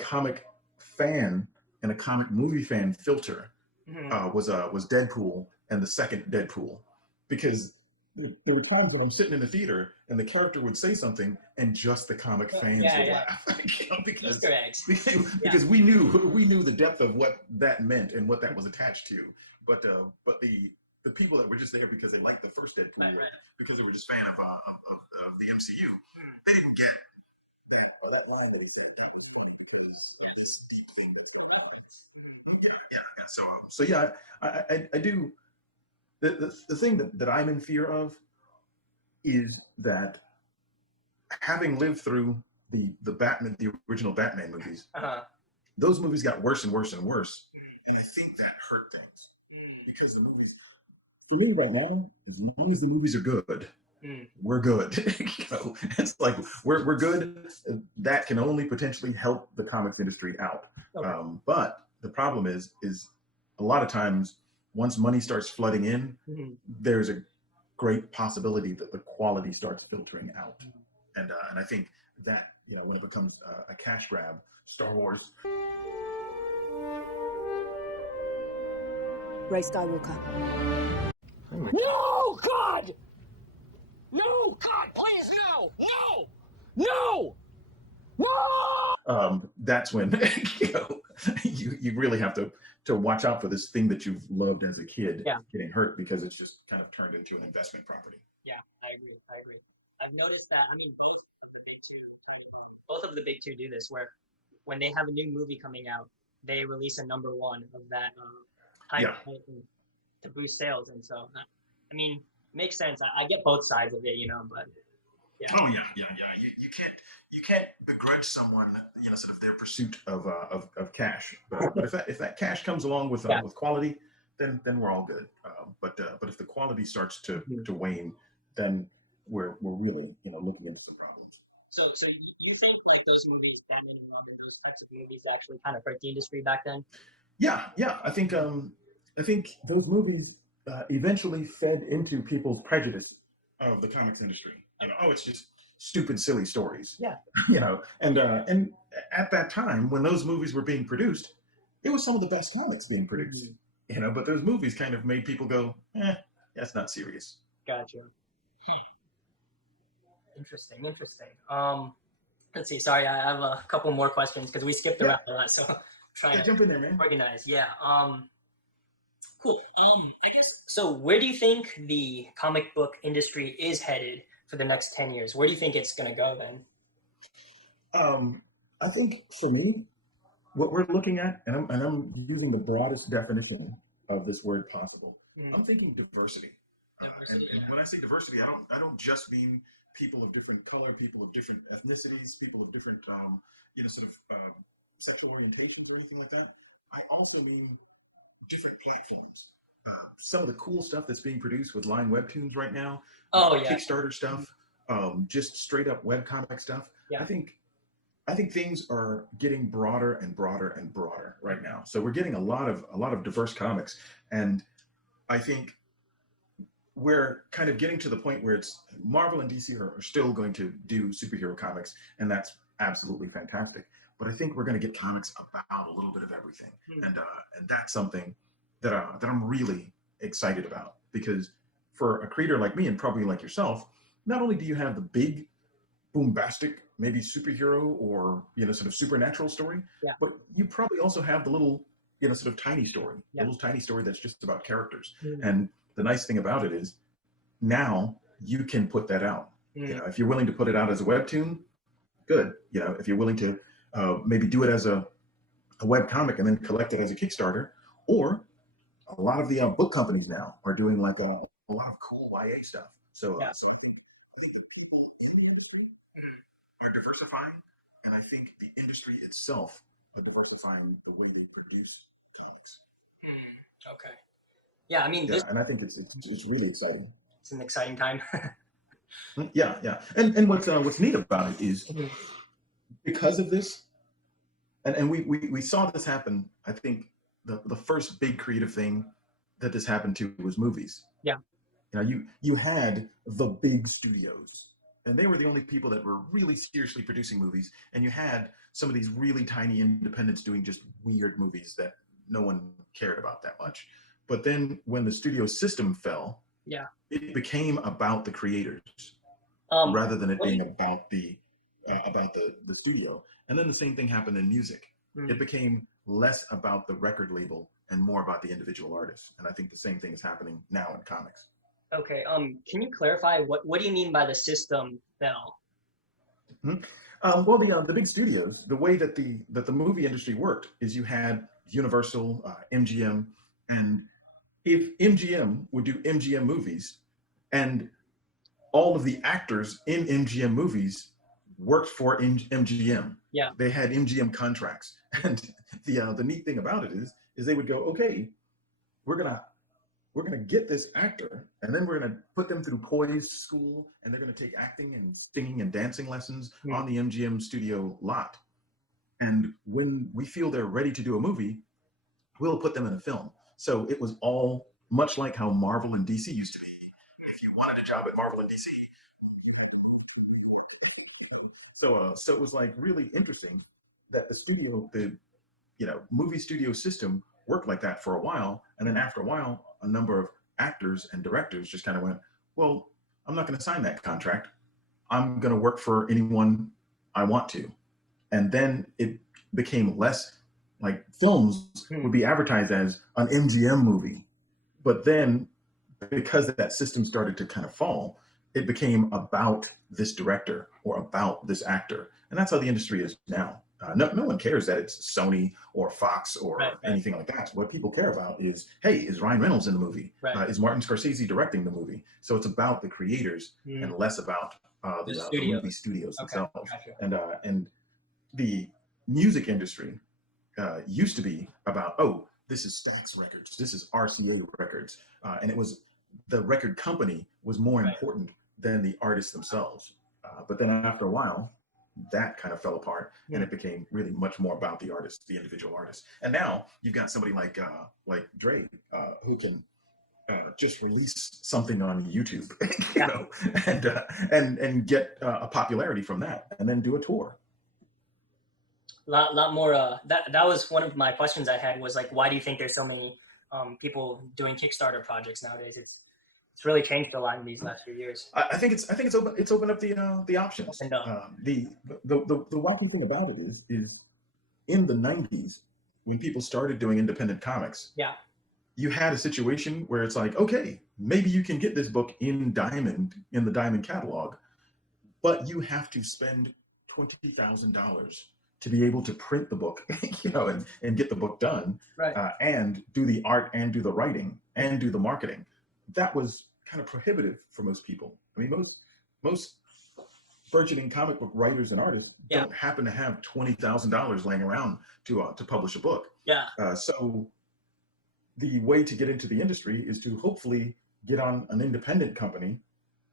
comic fan and a comic movie fan filter was Deadpool and the second Deadpool, because there were times when I'm sitting in the theater and the character would say something and just the comic fans would laugh, because we knew the depth of what that meant and what that was attached to, but the people that were just there because they liked the first Deadpool, because they were just fan of the MCU, they didn't get that line that he did. That was this deep thing. So yeah, I do. The thing that I'm in fear of is that, having lived through the original Batman movies, those movies got worse and worse and worse, and I think that hurt things, because the movies, for me right now, as long as the movies are good, we're good. It's like we're good. That can only potentially help the comics industry out. But the problem is a lot of times, once money starts flooding in, there's a great possibility that the quality starts filtering out, and I think that when it becomes a cash grab, Star Wars. Ray Skywalker. No, God! No, God, please, no! No! That's when you really have to watch out for this thing that you've loved as a kid getting hurt, because it's just kind of turned into an investment property. Yeah, I agree. I've noticed that. I mean, both of the big two do this, where when they have a new movie coming out, they release a number one of that to boost sales, and so I mean, makes sense. I get both sides of it, but Oh yeah. you can't begrudge someone, sort of their pursuit of cash. But if that cash comes along with Yeah. with quality, then we're all good. But if the quality starts to wane, then we're really looking into some problems. So you think like those movies, Batman and Robin, those types of movies actually kind of hurt the industry back then? Yeah, yeah. I think those movies eventually fed into people's prejudice of the comics industry. Oh, it's just stupid, silly stories. Yeah. And at that time when those movies were being produced, it was some of the best comics being produced. But those movies kind of made people go, that's not serious. Gotcha. Interesting. Let's see. Sorry, I have a couple more questions because we skipped around a lot. So trying to jump in there, man. organize. Yeah. Cool. I guess so. Where do you think the comic book industry is headed for the next 10 years? Where do you think it's going to go then? I think for me, what we're looking at, and I'm using the broadest definition of this word possible. I'm thinking diversity. And when I say diversity, I don't just mean people of different color, people of different ethnicities, people of different sexual orientations or anything like that. I also mean different platforms. Some of the cool stuff that's being produced with Line Webtoons right now. Kickstarter stuff, just straight up webcomic stuff. Yeah. I think things are getting broader and broader and broader right now. So we're getting a lot of diverse comics, and I think we're kind of getting to the point where it's Marvel and DC are still going to do superhero comics, and that's absolutely fantastic. But I think we're going to get comics about a little bit of everything, and that's something that I'm really excited about, because for a creator like me and probably like yourself, not only do you have the big bombastic maybe superhero or sort of supernatural story, but you probably also have the little sort of tiny story, the little tiny story that's just about characters. And the nice thing about it is now you can put that out. If you're willing to put it out as a webtoon, good. If you're willing to maybe do it as a web comic and then collect it as a Kickstarter, or a lot of the book companies now are doing like a lot of cool YA stuff. So, so I think the people in the industry are diversifying, and I think the industry itself is diversifying the way they produce comics. Okay. Yeah, I mean, and I think it's really exciting. It's an exciting time. Yeah. And what's neat about it is because of this, and we saw this happen. I think the first big creative thing that this happened to was movies. Yeah. You had the big studios, and they were the only people that were really seriously producing movies, and you had some of these really tiny independents doing just weird movies that no one cared about that much. But then when the studio system fell, it became about the creators rather than it being about the studio. And then the same thing happened in music. It became less about the record label and more about the individual artist. And I think the same thing is happening now in comics. Okay. Can you clarify what do you mean by the system fell? Well, the big studios, the way that the movie industry worked is you had Universal, MGM, and if MGM would do MGM movies, and all of the actors in MGM movies worked for MGM. Yeah. They had MGM contracts, and the neat thing about it is they would go, okay, we're gonna get this actor, and then we're gonna put them through Poise School, and they're gonna take acting and singing and dancing lessons on the MGM studio lot. And when we feel they're ready to do a movie, we'll put them in a film. So it was all much like how Marvel and DC used to be. If you wanted a job at Marvel and DC, so it was like really interesting that the movie studio system worked like that for a while, and then after a while, a number of actors and directors just kind of went, well, I'm not going to sign that contract. I'm going to work for anyone I want to. And then it became less like films would be advertised as an MGM movie. But then because that system started to kind of fall, it became about this director or about this actor. And that's how the industry is now. No one cares that it's Sony or Fox or anything like that. What people care about is, hey, is Ryan Reynolds in the movie? Is Martin Scorsese directing the movie? So it's about the creators and less about The the studio. movie studios Okay, themselves. gotcha. And the music industry used to be about, oh, this is Stax Records, this is RCA Records, and it was the record company was more Right. important than the artists themselves. But then after a while, that kind of fell apart, and it became really much more about the artist, the individual artist. And now you've got somebody like Dre, who can just release something on YouTube, you Yeah. know, and get a popularity from that, and then do a tour. Lot more. That was one of my questions I had was like, why do you think there's so many people doing Kickstarter projects nowadays? It's really changed a lot in these last few years. I think it's opened up the options. Opened up. The wacky thing about it is in the 90s, when people started doing independent comics, Yeah. you had a situation where it's like, okay, maybe you can get this book in the Diamond catalog, but you have to spend $20,000 to be able to print the book, you know, and get the book done, Right. and do the art and do the writing and do the marketing. That was kind of prohibitive for most people. I mean, most burgeoning comic book writers and artists don't happen to have $20,000 laying around to publish a book. Yeah. So the way to get into the industry is to hopefully get on an independent company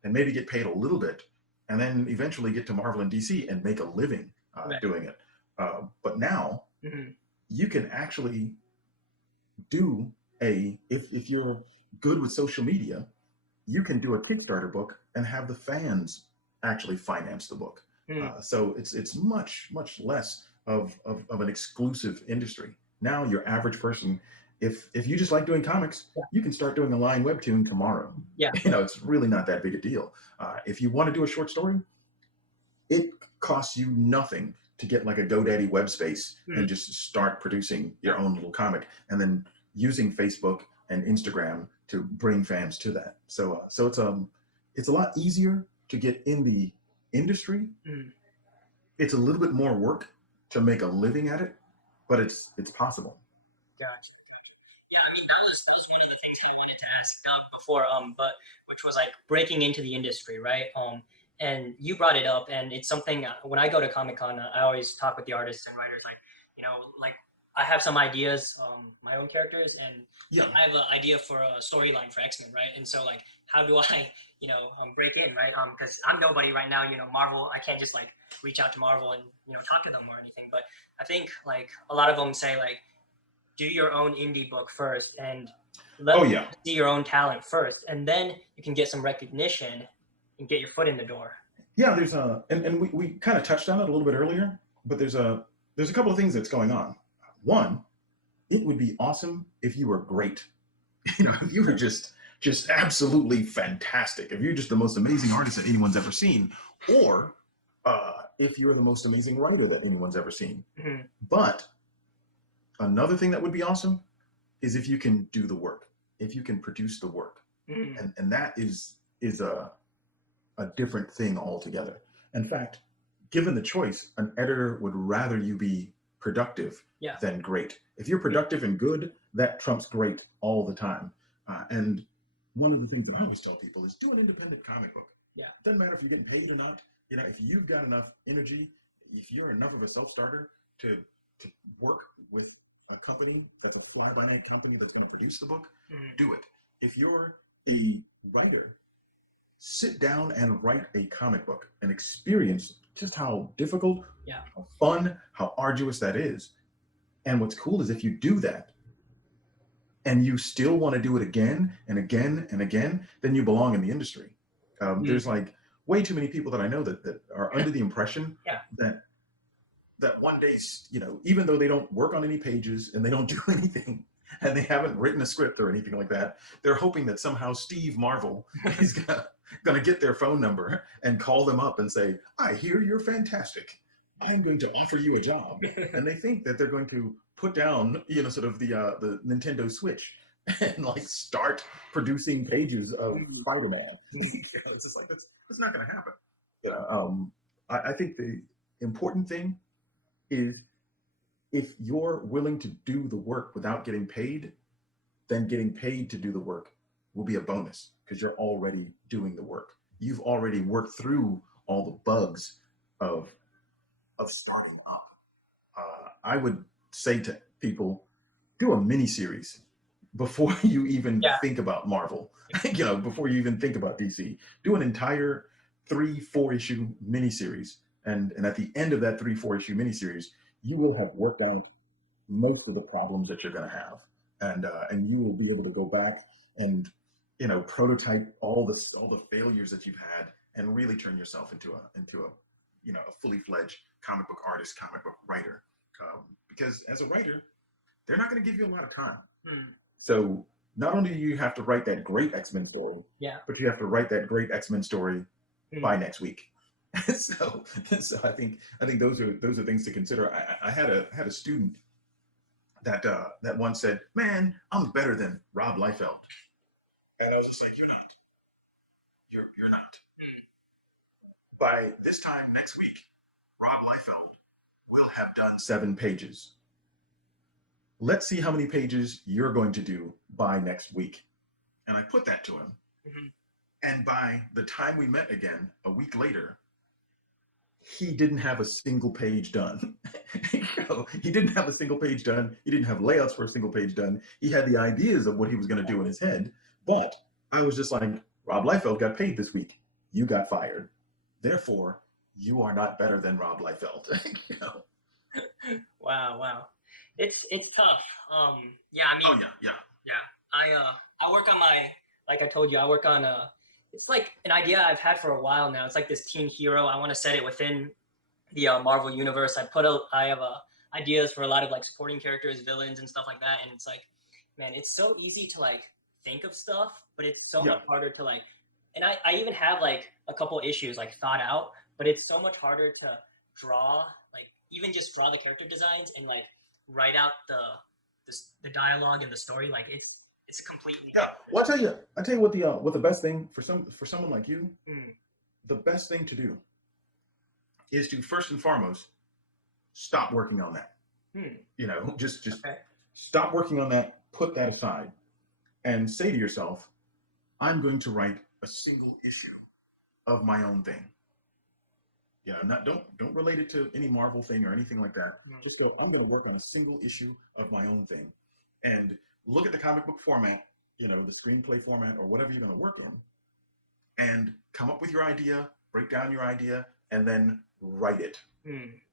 and maybe get paid a little bit, and then eventually get to Marvel and DC and make a living doing it. But now you can actually do if you're good with social media, you can do a Kickstarter book and have the fans actually finance the book. So it's much less of an exclusive industry. Now your average person, if you just like doing comics, you can start doing a line webtoon tomorrow. Yeah. You know, it's really not that big a deal. If you want to do a short story, it costs you nothing to get like a GoDaddy web space and just start producing your own little comic, and then using Facebook and Instagram to bring fans to that. So it's a lot easier to get in the industry. It's a little bit more work to make a living at it, but it's possible. Gotcha. Yeah, I mean that was one of the things I wanted to ask Doug before, but which was like breaking into the industry, right? And you brought it up, and it's something when I go to Comic-Con, I always talk with the artists and writers, like, you know, like I have some ideas, my own characters, and I have an idea for a storyline for X-Men, right? And so like, how do I, you know, break in, right? Because I'm nobody right now, you know, Marvel, I can't just like reach out to Marvel and, you know, talk to them or anything. But I think like a lot of them say like, do your own indie book first and let them see your own talent first, and then you can get some recognition and get your foot in the door. Yeah, there's and we kind of touched on it a little bit earlier, but there's a couple of things that's going on. One, it would be awesome if you were great. You know, if you were just absolutely fantastic. If you're just the most amazing artist that anyone's ever seen, or if you're the most amazing writer that anyone's ever seen. But another thing that would be awesome is if you can do the work, if you can produce the work, and that is a different thing altogether. In fact, given the choice, an editor would rather you be productive than great. If you're productive and good, that trumps great all the time. And one of the things that I always tell people is do an independent comic book. Doesn't matter if you're getting paid or not. You know, if you've got enough energy, if you're enough of a self-starter to work with a company that's a fly-by-night company that's going to produce the book, do it. If you're a writer, sit down and write a comic book and experience just how difficult, how fun, how arduous that is. And what's cool is if you do that and you still want to do it again and again and again, then you belong in the industry. There's like way too many people that I know that are under the impression that one day, you know, even though they don't work on any pages and they don't do anything and they haven't written a script or anything like that, they're hoping that somehow Steve Marvel is gonna get their phone number and call them up and say, I hear you're fantastic. I'm going to offer you a job. And they think that they're going to put down, you know, sort of the Nintendo Switch and like start producing pages of Spider-Man. It's just like, that's not gonna happen. I think the important thing is if you're willing to do the work without getting paid, then getting paid to do the work will be a bonus because you're already doing the work. You've already worked through all the bugs of starting up. I would say to people, do a mini series before you even Yeah. think about Marvel. Before you even think about DC, do an entire 3-4 issue miniseries, and at the end of that 3-4 issue miniseries, you will have worked out most of the problems that you're going to have, and you will be able to go back and prototype all the failures that you've had, and really turn yourself into a fully fledged comic book artist, comic book writer. Because as a writer, they're not going to give you a lot of time. So not only do you have to write that great X-Men story, Yeah. but you have to write that great X-Men story by next week. so I think those are things to consider. I had a student that once said, "Man, I'm better than Rob Liefeld," and I was just like, "You're not. You're not." By this time next week, Rob Liefeld will have done 7 pages. Let's see how many pages you're going to do by next week. And I put that to him. And by the time we met again, a week later, he didn't have a single page done. He didn't have a single page done. He didn't have layouts for a single page done. He had the ideas of what he was going to do in his head. But I was just like, Rob Liefeld got paid this week. You got fired. Therefore, you are not better than Rob Liefeld. Wow. It's tough. Yeah, I mean. Oh yeah. I work on like I told you, I work on it's like an idea I've had for a while now. It's like this teen hero. I want to set it within the Marvel universe. I have ideas for a lot of like supporting characters, villains, and stuff like that. And it's like, man, it's so easy to like think of stuff, but it's so much harder to like. And I even have like a couple issues like thought out, but it's so much harder to draw, like even just draw the character designs and like write out the dialogue and the story. Like it's completely Well, I tell you what the best thing for someone like you, the best thing to do is to first and foremost stop working on that. Just stop working on that, put that aside, and say to yourself, I'm going to write a single issue of my own thing. Don't relate it to any Marvel thing or anything like that. Just go, I'm going to work on a single issue of my own thing, and look at the comic book format, the screenplay format or whatever you're going to work in, and come up with your idea, break down your idea, and then write it.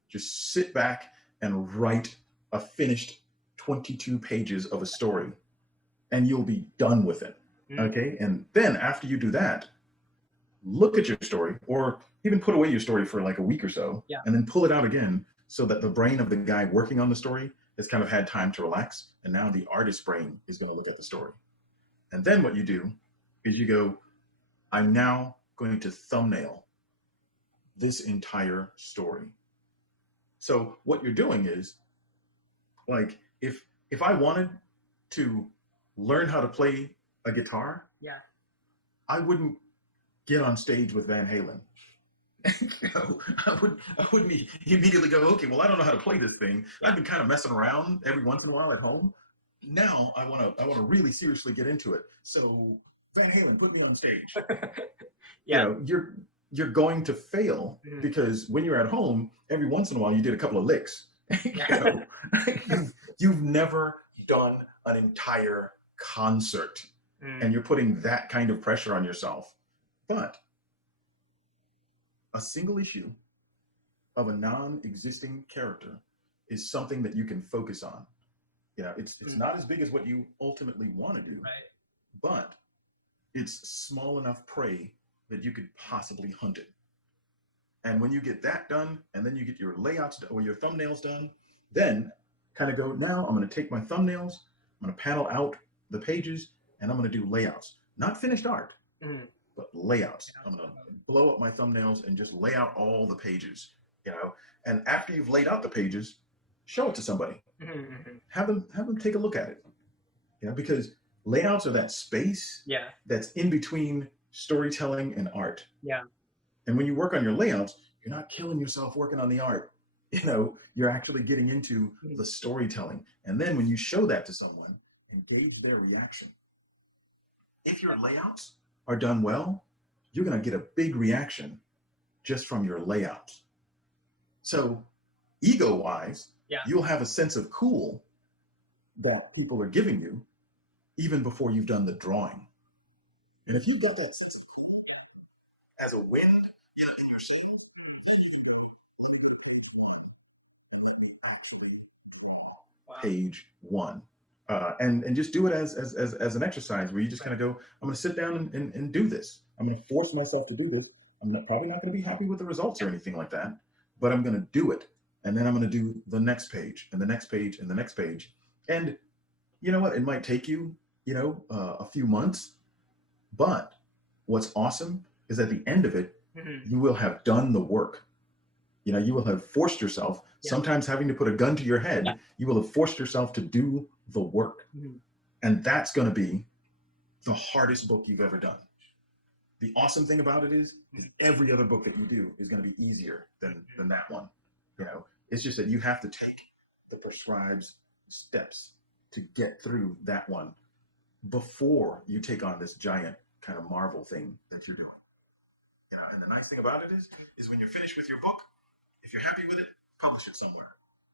Just sit back and write a finished 22 pages of a story, and you'll be done with it. Okay. And then after you do that, look at your story, or even put away your story for like a week or so, and then pull it out again, so that the brain of the guy working on the story has kind of had time to relax. And now the artist's brain is going to look at the story. And then what you do is you go, I'm now going to thumbnail this entire story. So what you're doing is, like, if I wanted to learn how to play a guitar, I wouldn't get on stage with Van Halen. I wouldn't immediately go, okay, well, I don't know how to play this thing. I've been kind of messing around every once in a while at home. Now I want to really seriously get into it. So Van Halen, put me on stage. You're going to fail, because when you're at home, every once in a while you did a couple of licks. You've never done an entire concert, and you're putting that kind of pressure on yourself. But a single issue of a non-existing character is something that you can focus on. It's not as big as what you ultimately want to do, but it's small enough prey that you could possibly hunt it. And when you get that done, and then you get your layouts or your thumbnails done, then kind of go, now I'm going to take my thumbnails, I'm going to panel out the pages, and I'm going to do layouts. Not finished art, but layouts. I'm going to blow up my thumbnails and just lay out all the pages, and after you've laid out the pages, show it to somebody. Have them take a look at it. Because layouts are that space that's in between storytelling and art. And when you work on your layouts, you're not killing yourself working on the art. You're actually getting into the storytelling. And then when you show that to someone, engage their reaction. If your layouts are done well, you're going to get a big reaction. just from your layouts. So ego-wise, Yeah. you'll have a sense of cool that people are giving you even before you've done the drawing. And if you've got that sense as a wind in your sail, page one. And just do it as an exercise where you just kind of go, I'm going to sit down and do this. I'm going to force myself to do this. Probably not going to be happy with the results or anything like that, but I'm going to do it. And then I'm going to do the next page and the next page and the next page. And you know what? It might take you, a few months, but what's awesome is at the end of it, you will have done the work. You will have forced yourself, sometimes having to put a gun to your head, you will have forced yourself to do the work. And that's going to be the hardest book you've ever done. The awesome thing about it is every other book that you do is going to be easier than that one. It's just that you have to take the prescribed steps to get through that one before you take on this giant kind of Marvel thing that you're doing. And the nice thing about it is when you're finished with your book, if you're happy with it, publish it somewhere.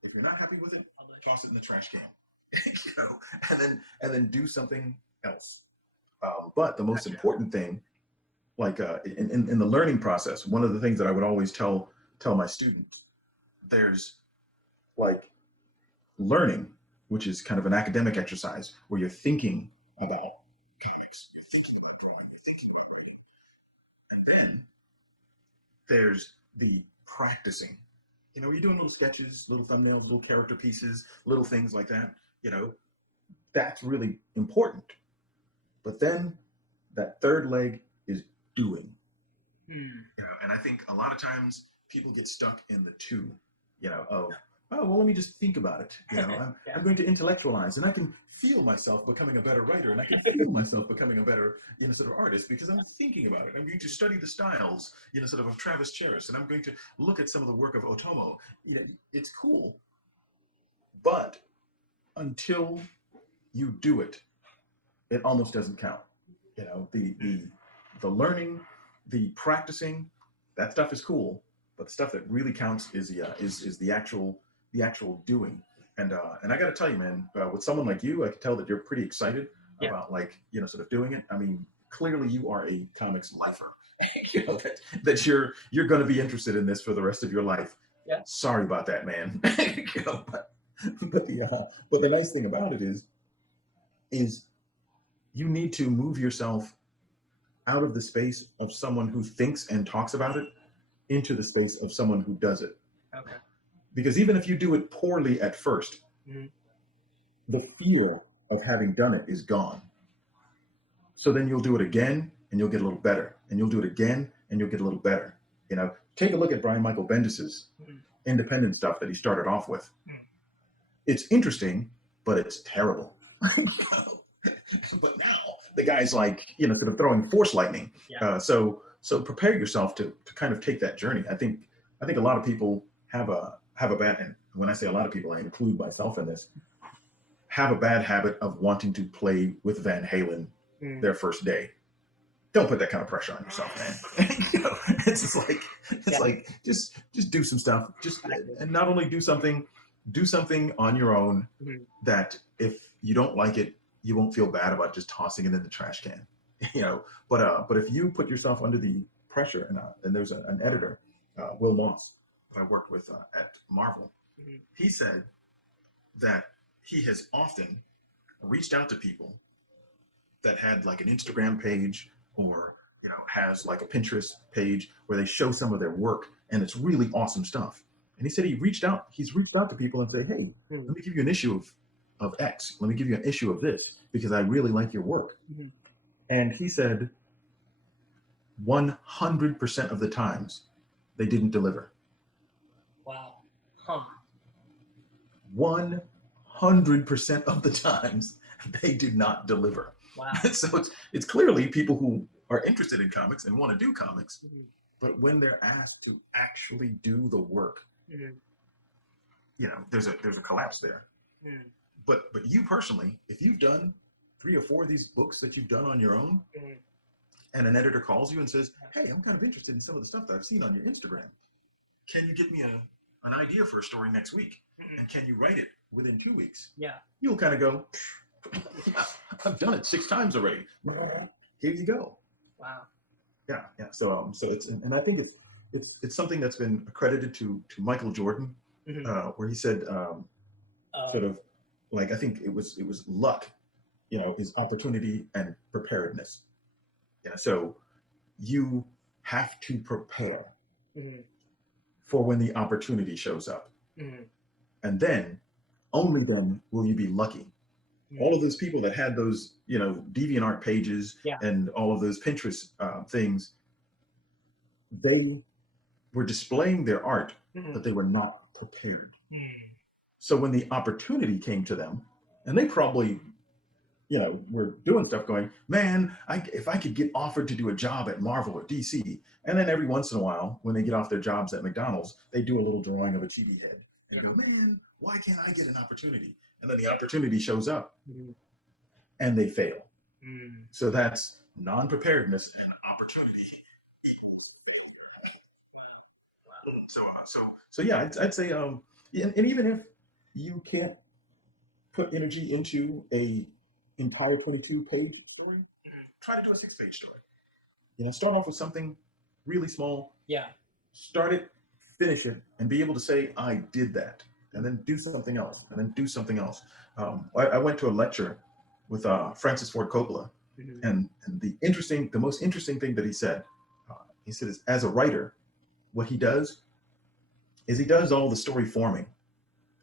If you're not happy with it, toss it in the trash can. and then do something else. But the most important thing, like in the learning process, one of the things that I would always tell my students, there's like learning, which is kind of an academic exercise where you're thinking about comics, you're thinking about drawing, you're thinking about writing. And then there's the practicing. You're doing little sketches, little thumbnails, little character pieces, little things like that. That's really important. But then that third leg is doing. And I think a lot of times people get stuck in the two, of, oh, well, let me just think about it. I'm going to intellectualize, and I can feel myself becoming a better writer, and I can feel myself becoming a better, sort of artist because I'm thinking about it. I'm going to study the styles, sort of Travis Charest, and I'm going to look at some of the work of Otomo. It's cool, but until you do it, it almost doesn't count. The learning, the practicing, that stuff is cool, but the stuff that really counts is the actual doing. And I got to tell you, man, with someone like you, I can tell that you're pretty excited about sort of doing it. I mean, clearly you are a comics lifer. that you're going to be interested in this for the rest of your life. Yeah. Sorry about that, man. But the nice thing about it is you need to move yourself out of the space of someone who thinks and talks about it into the space of someone who does it. Okay. Because even if you do it poorly at first, the feel of having done it is gone. So then you'll do it again and you'll get a little better. And you'll do it again and you'll get a little better. Take a look at Brian Michael Bendis's independent stuff that he started off with. It's interesting, but it's terrible. But now the guy's like, sort of throwing force lightning. So prepare yourself to kind of take that journey. I think a lot of people have a bad, and when I say a lot of people, I include myself in this, have a bad habit of wanting to play with Van Halen their first day. Don't put that kind of pressure on yourself, man. It's just like just do some stuff. And not only do something on your own that if you don't like it, you won't feel bad about just tossing it in the trash can. But if you put yourself under the pressure, and there's an editor, Will Moss, that I worked with at Marvel. He said that he has often reached out to people that had like an Instagram page or has like a Pinterest page where they show some of their work and it's really awesome stuff. And he said he's reached out to people and said, hey, let me give you an issue of X. Let me give you an issue of this because I really like your work. And he said 100% of the times they didn't deliver. Wow. 100% of the times they did not deliver. Wow. So it's clearly people who are interested in comics and want to do comics, but when they're asked to actually do the work, there's a collapse there. But you personally, if you've done 3 or 4 of these books that you've done on your own, and an editor calls you and says, hey, I'm kind of interested in some of the stuff that I've seen on your Instagram. Can you get me an idea for a story next week? And can you write it within 2 weeks? Yeah. You'll kind of go, I've done it 6 times already. Here you go. Wow. Yeah. So it's, and I think it's something that's been accredited to Michael Jordan, where he said, sort of like, I think it was luck, is opportunity and preparedness. Yeah. So you have to prepare for when the opportunity shows up. And then, only then will you be lucky. All of those people that had those, DeviantArt pages and all of those Pinterest things, they were displaying their art, but they were not prepared. So when the opportunity came to them, and they probably, were doing stuff going, man, if I could get offered to do a job at Marvel or DC, and then every once in a while, when they get off their jobs at McDonald's, they do a little drawing of a chibi head and go, man, why can't I get an opportunity? And then the opportunity shows up and they fail. So that's non-preparedness and opportunity. So yeah, I'd say, and even if you can't put energy into a entire 22-page story, try to do a 6-page story. Start off with something really small. Yeah. Start it, finish it, and be able to say, I did that. And then do something else, and then do something else. I went to a lecture with Francis Ford Coppola, and the most interesting thing that he said is, as a writer, what he does is he does all the story forming.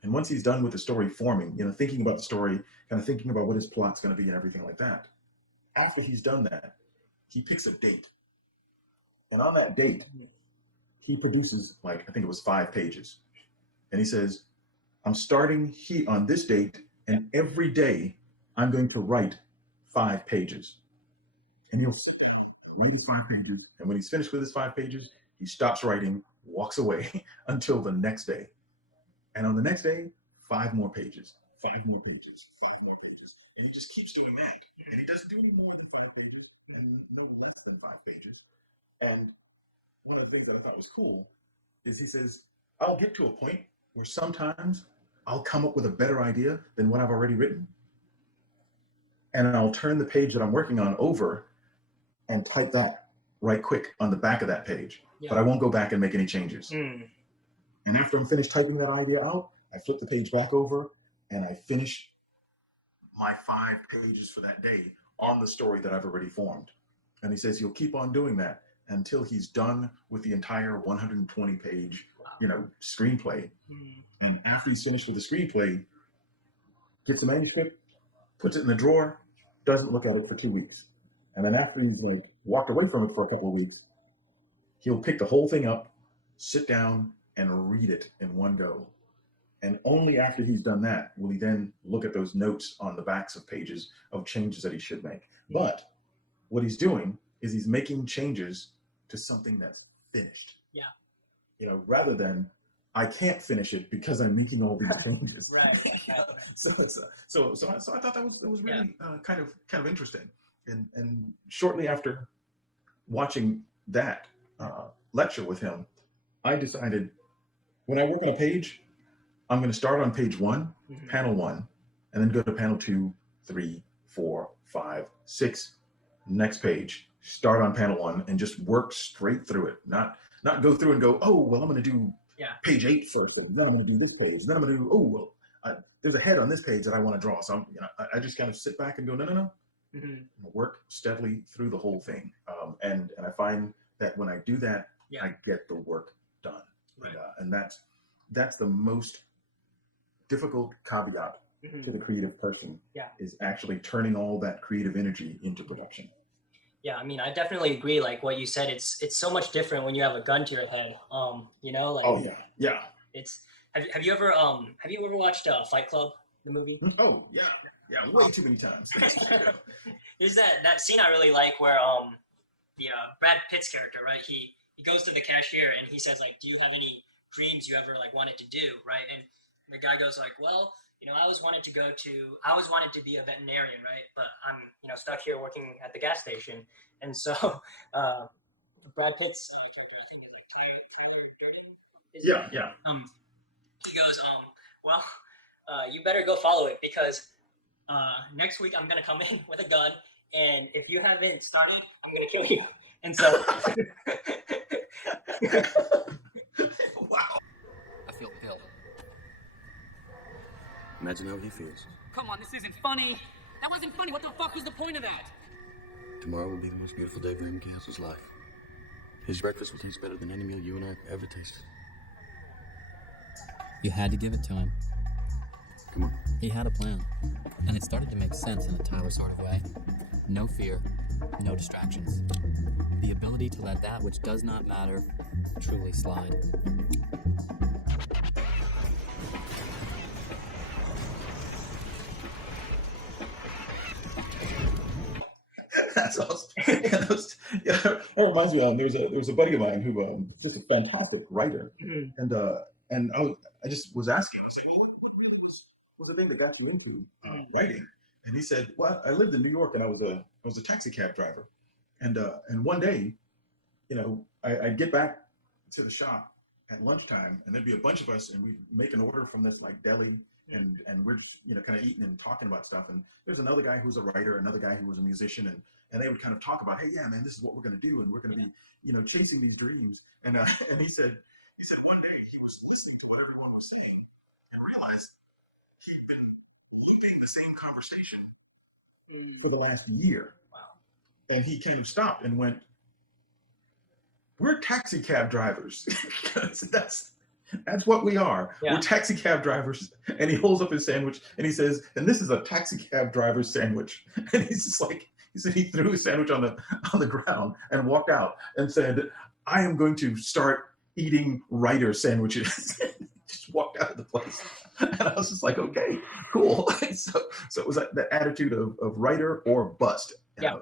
And once he's done with the story forming, thinking about the story, kind of thinking about what his plot's going to be and everything like that, after he's done that, he picks a date. And on that date, he produces, I think it was 5 pages. And he says, I'm starting on this date, and every day I'm going to write 5 pages. And he'll sit down, write his 5 pages. And when he's finished with his 5 pages, he stops writing, walks away until the next day. And on the next day, 5 more pages, 5 more pages, 5 more pages. And he just keeps doing that. And he doesn't do any more than 5 pages and no less than 5 pages. And one of the things that I thought was cool is he says, I'll get to a point where sometimes I'll come up with a better idea than what I've already written. And I'll turn the page that I'm working on over and type that right quick on the back of that page. Yeah. But I won't go back and make any changes. And after I'm finished typing that idea out, I flip the page back over and I finish my 5 pages for that day on the story that I've already formed. And he says he'll keep on doing that until he's done with the entire 120-page, screenplay. And after he's finished with the screenplay, gets the manuscript, puts it in the drawer, doesn't look at it for 2 weeks. And then after he's walked away from it for a couple of weeks, he'll pick the whole thing up, sit down, and read it in one go. And only after he's done that will he then look at those notes on the backs of pages of changes that he should make. But what he's doing is he's making changes to something that's finished. Yeah. Rather than, I can't finish it because I'm making all these changes. Right. So I thought that was really kind of interesting. And shortly after watching that lecture with him, I decided when I work on a page, I'm going to start on page 1, panel 1, and then go to panel 2, 3, 4, 5, 6, next page. Start on panel 1 and just work straight through it. Not go through and go, oh, well, I'm going to do page 8 first, and then I'm going to do this page. Then I'm going to do, there's a head on this page that I want to draw. So I just kind of sit back and go, no. Work steadily through the whole thing. And I find that when I do that, I get the work done. Right. And that's the most difficult caveat to the creative person is actually turning all that creative energy into production. Yeah, I mean, I definitely agree. Like what you said, it's so much different when you have a gun to your head. Oh yeah. It's have you ever watched Fight Club, the movie? Oh yeah, way too many times. There's that scene I really like where the Brad Pitt's character, right? He goes to the cashier and he says, like, do you have any dreams you ever wanted to do, right? And the guy goes like, well, I always wanted to be a veterinarian, right? But I'm, stuck here working at the gas station. And so, Brad Pitt's character, I think it's like Tyler Durden. Yeah. He goes, you better go follow it because next week I'm gonna come in with a gun, and if you haven't started, I'm gonna kill you. And so, Wow. I feel Bill. Imagine how he feels. Come on, this isn't funny. That wasn't funny. What the fuck was the point of that? Tomorrow will be the most beautiful day for him in Castle's life. His breakfast will taste better than any meal you and I ever tasted. You had to give it to him. Come on. He had a plan, and it started to make sense in a Tyler sort of way. No fear, no distractions. The ability to let that which does not matter truly slide. That's awesome. That reminds me. There was a buddy of mine who just a fantastic writer, and I just was asking. I was saying, what really was the thing that got you into writing? And he said, well, I lived in New York, and I was a taxi cab driver, and one day, I'd get back to the shop at lunchtime, and there'd be a bunch of us, and we'd make an order from this like deli. And we're kind of eating and talking about stuff, and there's another guy who was a writer, another guy who was a musician, and they would kind of talk about, hey, yeah, man, this is what we're going to do, and we're going to be chasing these dreams. And he said one day he was listening to what everyone was saying and realized he'd been having the same conversation for the last year. Wow. And he kind of stopped and went, we're taxi cab drivers. That's what we are. Yeah. We're taxi cab drivers. And he holds up his sandwich and he says, and this is a taxi cab driver's sandwich. And he's just like, he said he threw his sandwich on the ground and walked out and said, I am going to start eating writer sandwiches. Just walked out of the place. And I was just like, okay, cool. So it was that attitude of writer or bust,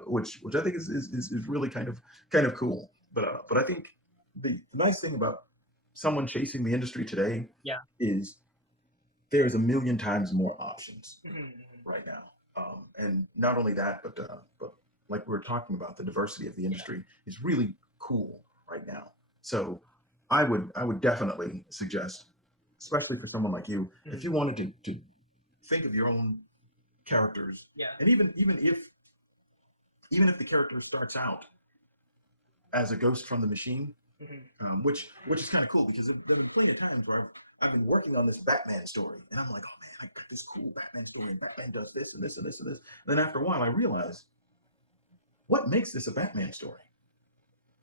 which I think is really kind of cool. But I think the nice thing about someone chasing the industry today is there's a million times more options right now. And not only that, but like we're talking about, the diversity of the industry is really cool right now. So I would definitely suggest, especially for someone like you, if you wanted to think of your own characters, and even if the character starts out as a ghost from the machine, which is kind of cool, because there have been plenty of times where I've been working on this Batman story, and I'm like, oh man, I got this cool Batman story, and Batman does this and this and this and this. And then after a while, I realize, what makes this a Batman story?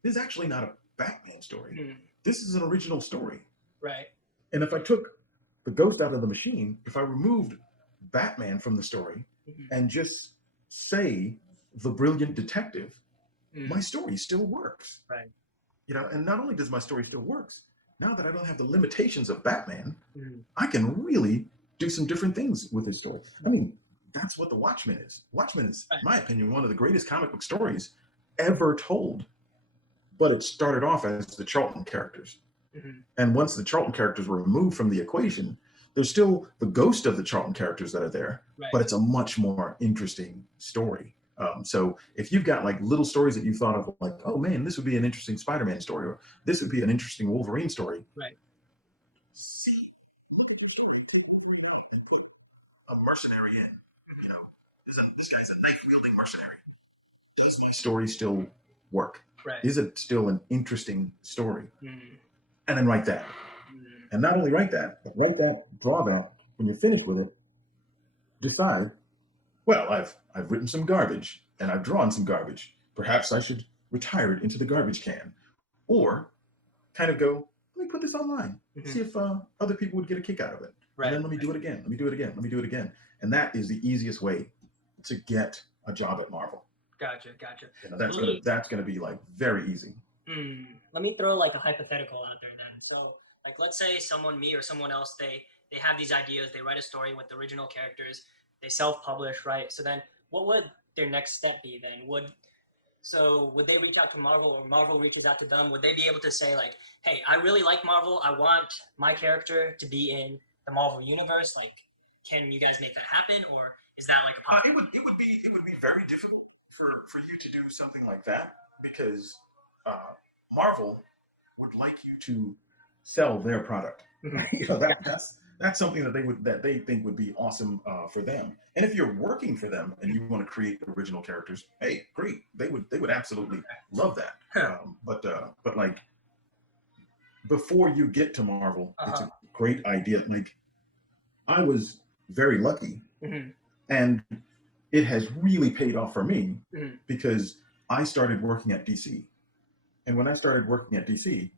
This is actually not a Batman story. This is an original story. Right. And if I took the ghost out of the machine, if I removed Batman from the story and just say the brilliant detective, my story still works. Right. And not only does my story still works, now that I don't have the limitations of Batman, I can really do some different things with his story. I mean, that's what The Watchmen is. Watchmen is, in my opinion, one of the greatest comic book stories ever told. But it started off as the Charlton characters. And once the Charlton characters were removed from the equation, there's still the ghost of the Charlton characters that are there, but it's a much more interesting story. So if you've got like little stories that you thought of, like, oh man, this would be an interesting Spider-Man story, or this would be an interesting Wolverine story. Right. See, look at your story, take Wolverine out and put a mercenary in. This guy's a knife-wielding mercenary. Does my story still work? Right. Is it still an interesting story? And then write that. And not only write that, but write that drawback. When you're finished with it, decide, well, I've written some garbage and I've drawn some garbage. Perhaps I should retire it into the garbage can. Or kind of go, let me put this online. See if other people would get a kick out of it. And then let me do it again. Let me do it again. Let me do it again. And that is the easiest way to get a job at Marvel. Gotcha. That's gonna be like very easy. Let me throw like a hypothetical out there then. So like, let's say me or someone else, they have these ideas, they write a story with the original characters, they self-publish, right? So then what would their next step be then? Would they reach out to Marvel, or Marvel reaches out to them? Would they be able to say like, hey, I really like Marvel, I want my character to be in the Marvel universe, like can you guys make that happen, or is that like a it would be very difficult for you to do something like that because Marvel would like you to sell their product. You know, that's something that they think would be awesome for them. And if you're working for them and you want to create original characters, hey, great, they would absolutely love that. But like before you get to Marvel, it's a great idea. Like I was very lucky, and it has really paid off for me because I started working at DC, and when I started working at DC,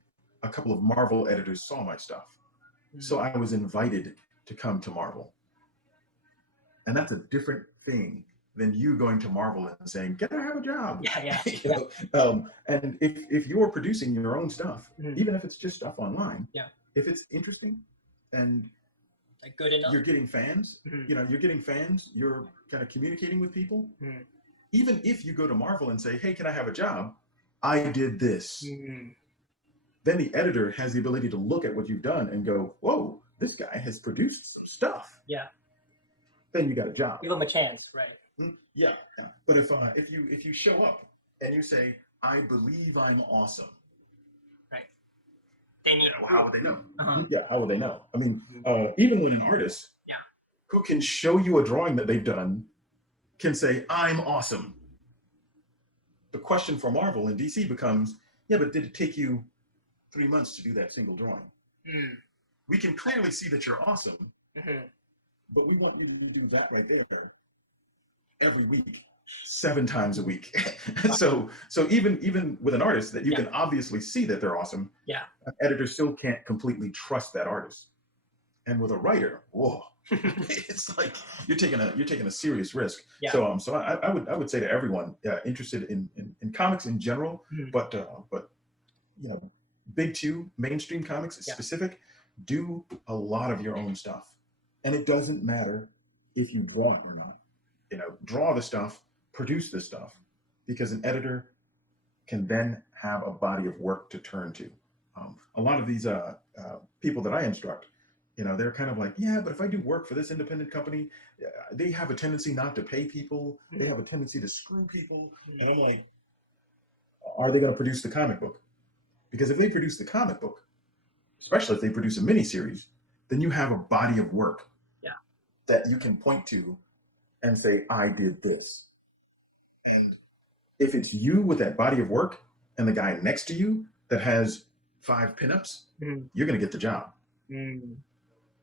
a couple of Marvel editors saw my stuff. So I was invited to come to Marvel. And that's a different thing than you going to Marvel and saying, "Can I have a job?" You know? And if you're producing your own stuff, even if it's just stuff online, if it's interesting and like good enough, you're getting fans, you know, you're kind of communicating with people. Even if you go to Marvel and say, "Hey, can I have a job? I did this." Then the editor has the ability to look at what you've done and go, "Whoa, this guy has produced some stuff." Yeah. Then you got a job. Give him a chance, right? Yeah. But if you show up and you say, "I believe I'm awesome," right? They need. Well, how would they know? Yeah. How would they know? I mean, even when an artist, who can show you a drawing that they've done, can say, "I'm awesome." The question for Marvel and DC becomes, yeah, but did it take you 3 months to do that single drawing? We can clearly see that you're awesome, but we want you to do that right there every week, 7 times a week. so even with an artist that you can obviously see that they're awesome, an editor still can't completely trust that artist. And with a writer, whoa, it's like you're taking a serious risk. So I would say to everyone interested in comics in general, but you know, big two mainstream comics specific, do a lot of your own stuff, and it doesn't matter if you draw it or not. You know, draw the stuff, produce the stuff, because an editor can then have a body of work to turn to. A lot of these people that I instruct, you know, they're kind of like, yeah, but if I do work for this independent company, they have a tendency not to pay people. They have a tendency to screw people. And I'm like, are they going to produce the comic book? Because if they produce the comic book, especially if they produce a miniseries, then you have a body of work that you can point to and say, I did this. And if it's you with that body of work and the guy next to you that has 5 pinups, you're going to get the job.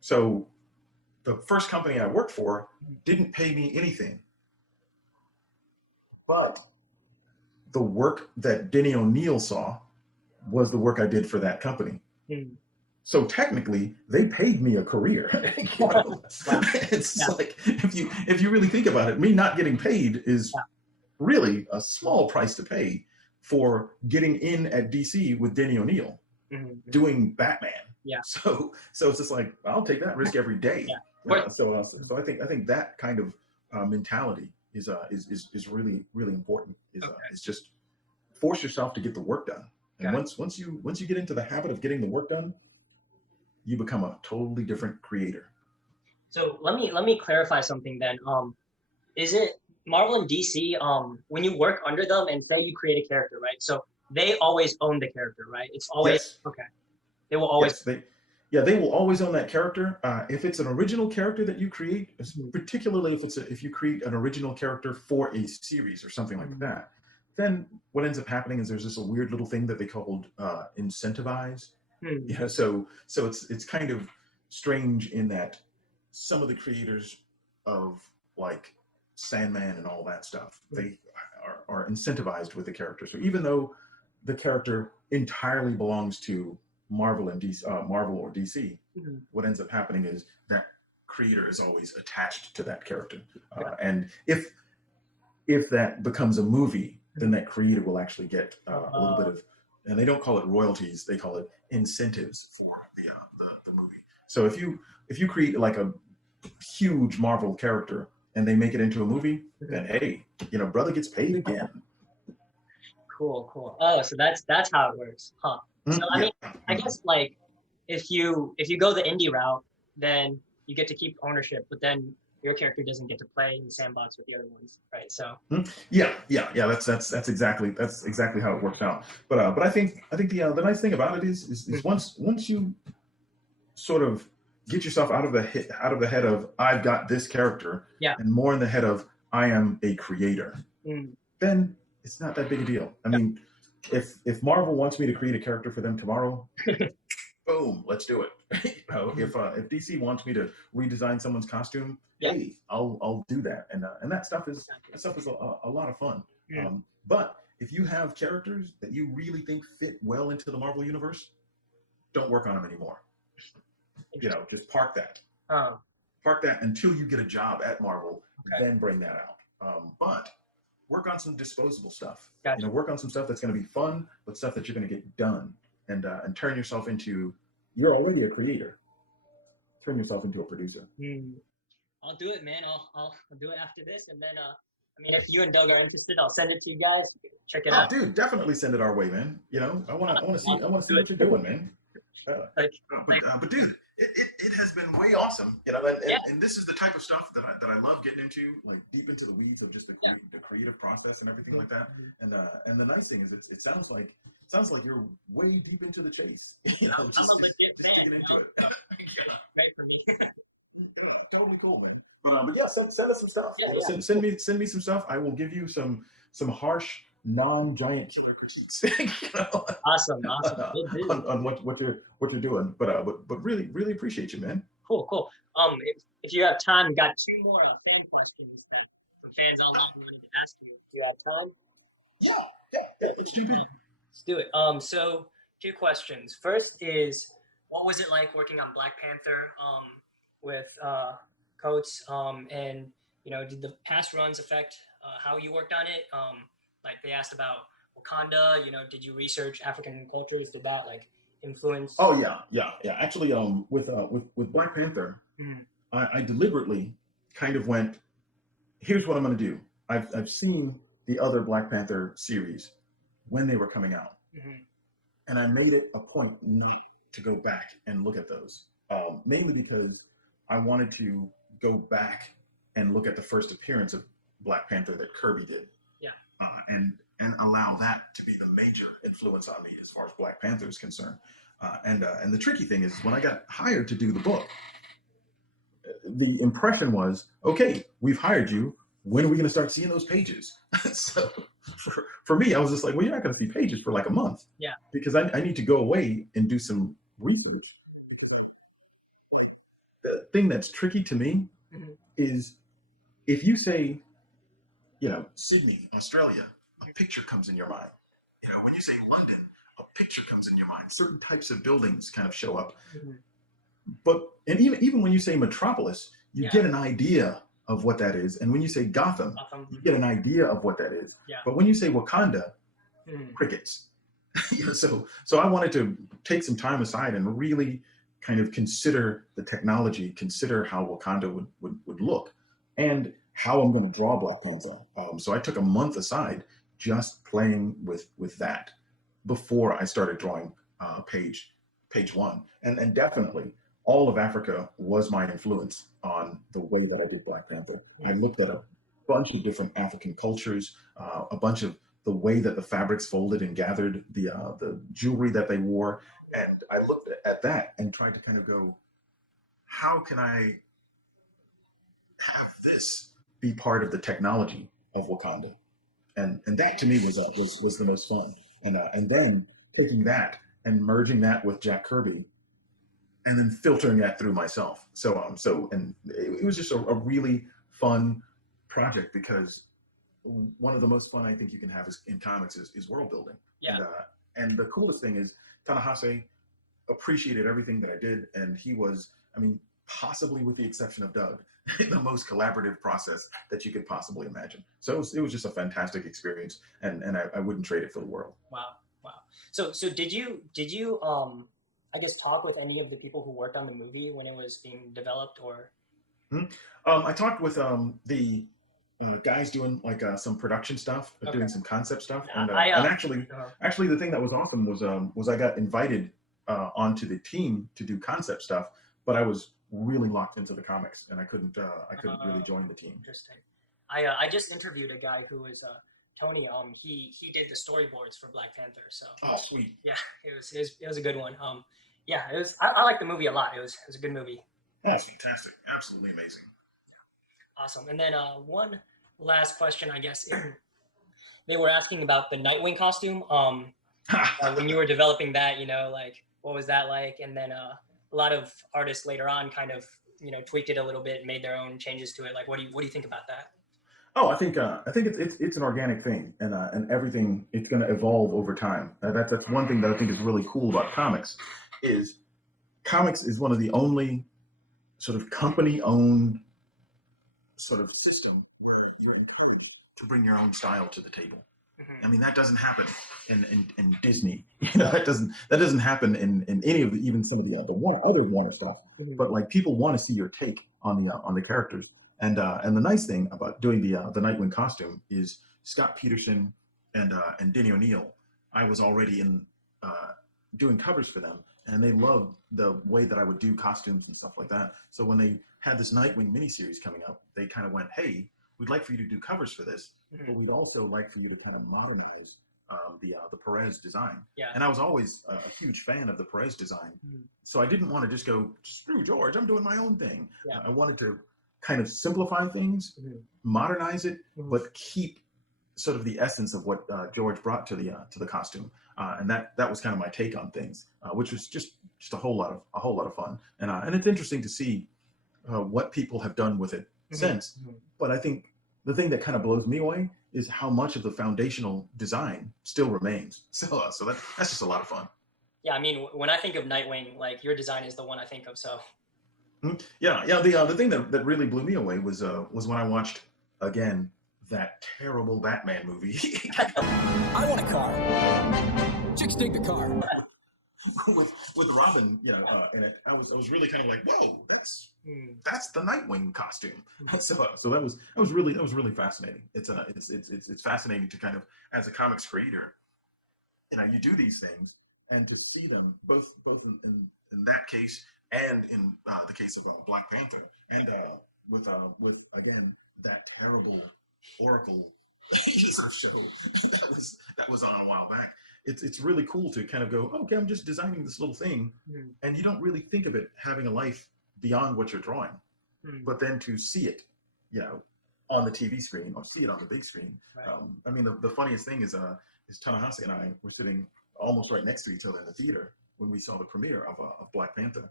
So the first company I worked for didn't pay me anything. But the work that Denny O'Neil saw was the work I did for that company. So technically, they paid me a career. You know? It's like if you really think about it, me not getting paid is really a small price to pay for getting in at DC with Denny O'Neil doing Batman. So it's just like I'll take that risk every day. So I think that kind of mentality is really important. Is just force yourself to get the work done. And once you get into the habit of getting the work done, you become a totally different creator. So let me clarify something then. Is it Marvel and DC? When you work under them and say you create a character, right? So they always own the character, right? It's always okay. They will always. Yes, they will always own that character. If it's an original character that you create, particularly if you create an original character for a series or something like that, then what ends up happening is there's this weird little thing that they called incentivize. Yeah, so it's kind of strange in that some of the creators of like Sandman and all that stuff, they are incentivized with the character. So even though the character entirely belongs to Marvel and DC, Marvel or DC, what ends up happening is that creator is always attached to that character. And if that becomes a movie, then that creator will actually get a little bit of, and they don't call it royalties, they call it incentives for the movie. So if you create like a huge Marvel character and they make it into a movie, then hey, you know, brother gets paid again. Cool. Oh, so that's how it works, huh? So I mean, I guess like if you go the indie route, then you get to keep ownership, but then your character doesn't get to play in the sandbox with the other ones, right? So Yeah. That's exactly how it works out. But I think the nice thing about it is once you sort of get yourself out of the head of I've got this character, yeah. and more in the head of I am a creator, then it's not that big a deal. I mean, if Marvel wants me to create a character for them tomorrow, boom, let's do it. If DC wants me to redesign someone's costume, hey, I'll do that, and that stuff is a lot of fun. But if you have characters that you really think fit well into the Marvel universe, don't work on them anymore. Just park that. Park that until you get a job at Marvel, then bring that out. But work on some disposable stuff. Gotcha. Work on some stuff that's going to be fun, but stuff that you're going to get done, and turn yourself into. You're already a creator. Turn yourself into a producer. I'll do it, man. I'll do it after this, and then I mean, if you and Doug are interested, I'll send it to you guys. Check it out. Dude, definitely send it our way, man. I want to see what you're doing, man. But dude, it has been way awesome, and this is the type of stuff that I love getting into, like deep into the weeds of just the creative process and everything like that. And the nice thing is it sounds like you're way deep into the chase. I'm a legit fan. Digging into it. Right for me. Totally cool, man. But yeah, send us some stuff. Send me some stuff. I will give you some harsh, non-giant killer critiques. Awesome. on what you're doing. But really appreciate you, man. Cool. If you have time, we got 2 more fan questions that from fans online wanted to ask you. Do you have time? Yeah. It's GB. Let's do it. So 2 questions. First is, what was it like working on Black Panther with Coates? And did the past runs affect how you worked on it? Like they asked about Wakanda. Did you research African cultures? Did that influence? Oh yeah. Actually, with Black Panther, I deliberately kind of went, here's what I'm going to do. I've seen the other Black Panther series when they were coming out, and I made it a point not to go back and look at those, mainly because I wanted to go back and look at the first appearance of Black Panther that Kirby did, and allow that to be the major influence on me as far as Black Panther is concerned. And the tricky thing is, when I got hired to do the book, the impression was, okay, we've hired you. When are we going to start seeing those pages? So for me, I was just like, well, you're not going to see pages for like a month. Yeah. Because I need to go away and do some research. The thing that's tricky to me is if you say, Sydney, Australia, a picture comes in your mind. When you say London, a picture comes in your mind. Certain types of buildings kind of show up. And even when you say metropolis, you get an idea of what that is. And when you say Gotham, you get an idea of what that is. Yeah. But when you say Wakanda, crickets. So I wanted to take some time aside and really kind of consider the technology, consider how Wakanda would look, and how I'm going to draw Black Panther. So I took a month aside just playing with that before I started drawing page 1. And definitely all of Africa was my influence on the way that I did Black Panther. I looked at a bunch of different African cultures, a bunch of the way that the fabrics folded and gathered, the jewelry that they wore. And I looked at that and tried to kind of go, how can I have this be part of the technology of Wakanda? And that to me was the most fun. And then taking that and merging that with Jack Kirby, and then filtering that through myself. And it was just a really fun project, because one of the most fun I think you can have in comics is world building. Yeah. And the coolest thing is Ta-Nehisi appreciated everything that I did, and he was, possibly with the exception of Doug, the most collaborative process that you could possibly imagine. So it was just a fantastic experience, and I wouldn't trade it for the world. Wow. So did you I guess talk with any of the people who worked on the movie when it was being developed, or? I talked with the guys doing some production stuff, doing some concept stuff, and actually the thing that was awesome was I got invited onto the team to do concept stuff, but I was really locked into the comics, and I couldn't really join the team. Interesting. I just interviewed a guy who was Tony. He did the storyboards for Black Panther. So Oh, sweet. yeah, it was a good one. Yeah, it was. I like the movie a lot. It was a good movie. That's fantastic. Absolutely amazing. Awesome. And then one last question, I guess. They were asking about the Nightwing costume. When you were developing that, like what was that like? And then a lot of artists later on kind of tweaked it a little bit, made their own changes to it. Like, what do you think about that? Oh, I think it's an organic thing, and everything, it's going to evolve over time. That's one thing that I think is really cool about is comics is one of the only sort of company-owned sort of system where you're encouraged to bring your own style to the table. Mm-hmm. I mean, that doesn't happen in Disney. That doesn't happen in any of even some of the other Warner stuff. Mm-hmm. But like, people want to see your take on the characters. And the nice thing about doing the Nightwing costume is Scott Peterson and Denny O'Neil. I was already in doing covers for them, and they loved the way that I would do costumes and stuff like that. So when they had this Nightwing miniseries coming up, they kind of went, "Hey, we'd like for you to do covers for this, but we'd also like for you to kind of modernize the Perez design." Yeah. And I was always a huge fan of the Perez design, so I didn't want to just go, "Screw George, I'm doing my own thing." Yeah. I wanted to kind of simplify things, modernize it, but keep sort of the essence of what George brought to the costume, and that was kind of my take on things, which was just a whole lot of fun, and it's interesting to see what people have done with it since. But I think the thing that kind of blows me away is how much of the foundational design still remains. So that's just a lot of fun. Yeah, I mean, when I think of Nightwing, like, your design is the one I think of. So yeah. The thing that really blew me away was when I watched again that terrible Batman movie. I want a car. Chicks dig the car. with Robin, in it. I was really kind of like, whoa, that's the Nightwing costume. So that was really fascinating. It's fascinating to kind of, as a comics creator, you do these things, and to see them both in that case and in the case of Black Panther, and with again that terrible Oracle show that was on a while back. It's really cool to kind of go, okay, I'm just designing this little thing, and you don't really think of it having a life beyond what you're drawing, but then to see it, on the TV screen or see it on the big screen. Right. I mean, the funniest thing is Tanahasi and I were sitting almost right next to each other in the theater when we saw the premiere of Black Panther,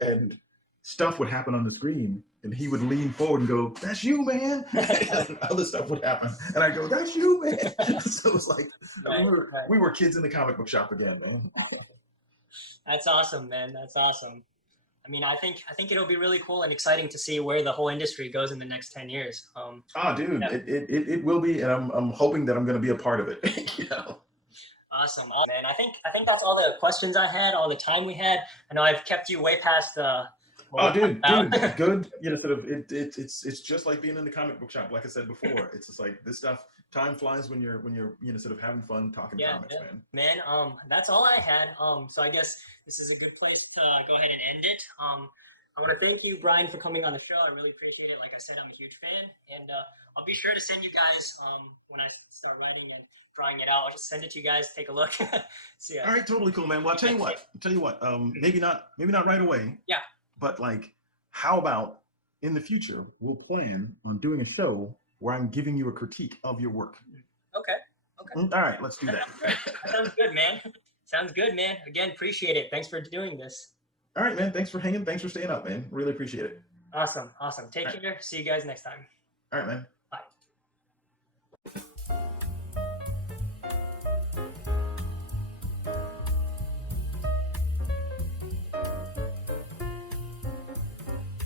and stuff would happen on the screen, and he would lean forward and go, "That's you, man." And other stuff would happen, and I go, "That's you, man." So it was like we were kids in the comic book shop again, man. That's awesome, man. That's awesome. I mean, I think it'll be really cool and exciting to see where the whole industry goes in the next 10 years. Dude, yeah. It will be, and I'm hoping that I'm going to be a part of it. Awesome, man. I think that's all the questions I had, all the time we had. I know I've kept you way past dude, good. Sort of. It's just like being in the comic book shop. Like I said before, it's just like this stuff. Time flies when you're sort of having fun talking comics, man. That's all I had. So I guess this is a good place to go ahead and end it. I want to thank you, Brian, for coming on the show. I really appreciate it. Like I said, I'm a huge fan, and I'll be sure to send you guys when I start writing and drawing it out. I'll just send it to you guys. Take a look. So, all right, totally cool, man. Well, I'll tell you what. Maybe not right away. Yeah. But like, how about in the future we'll plan on doing a show where I'm giving you a critique of your work. Okay. All right, let's do that. That sounds good, man. Sounds good, man. Again, appreciate it. Thanks for doing this. All right, man. Thanks for hanging. Thanks for staying up, man. Really appreciate it. Awesome. Take care. See you guys next time. All right, man. Bye.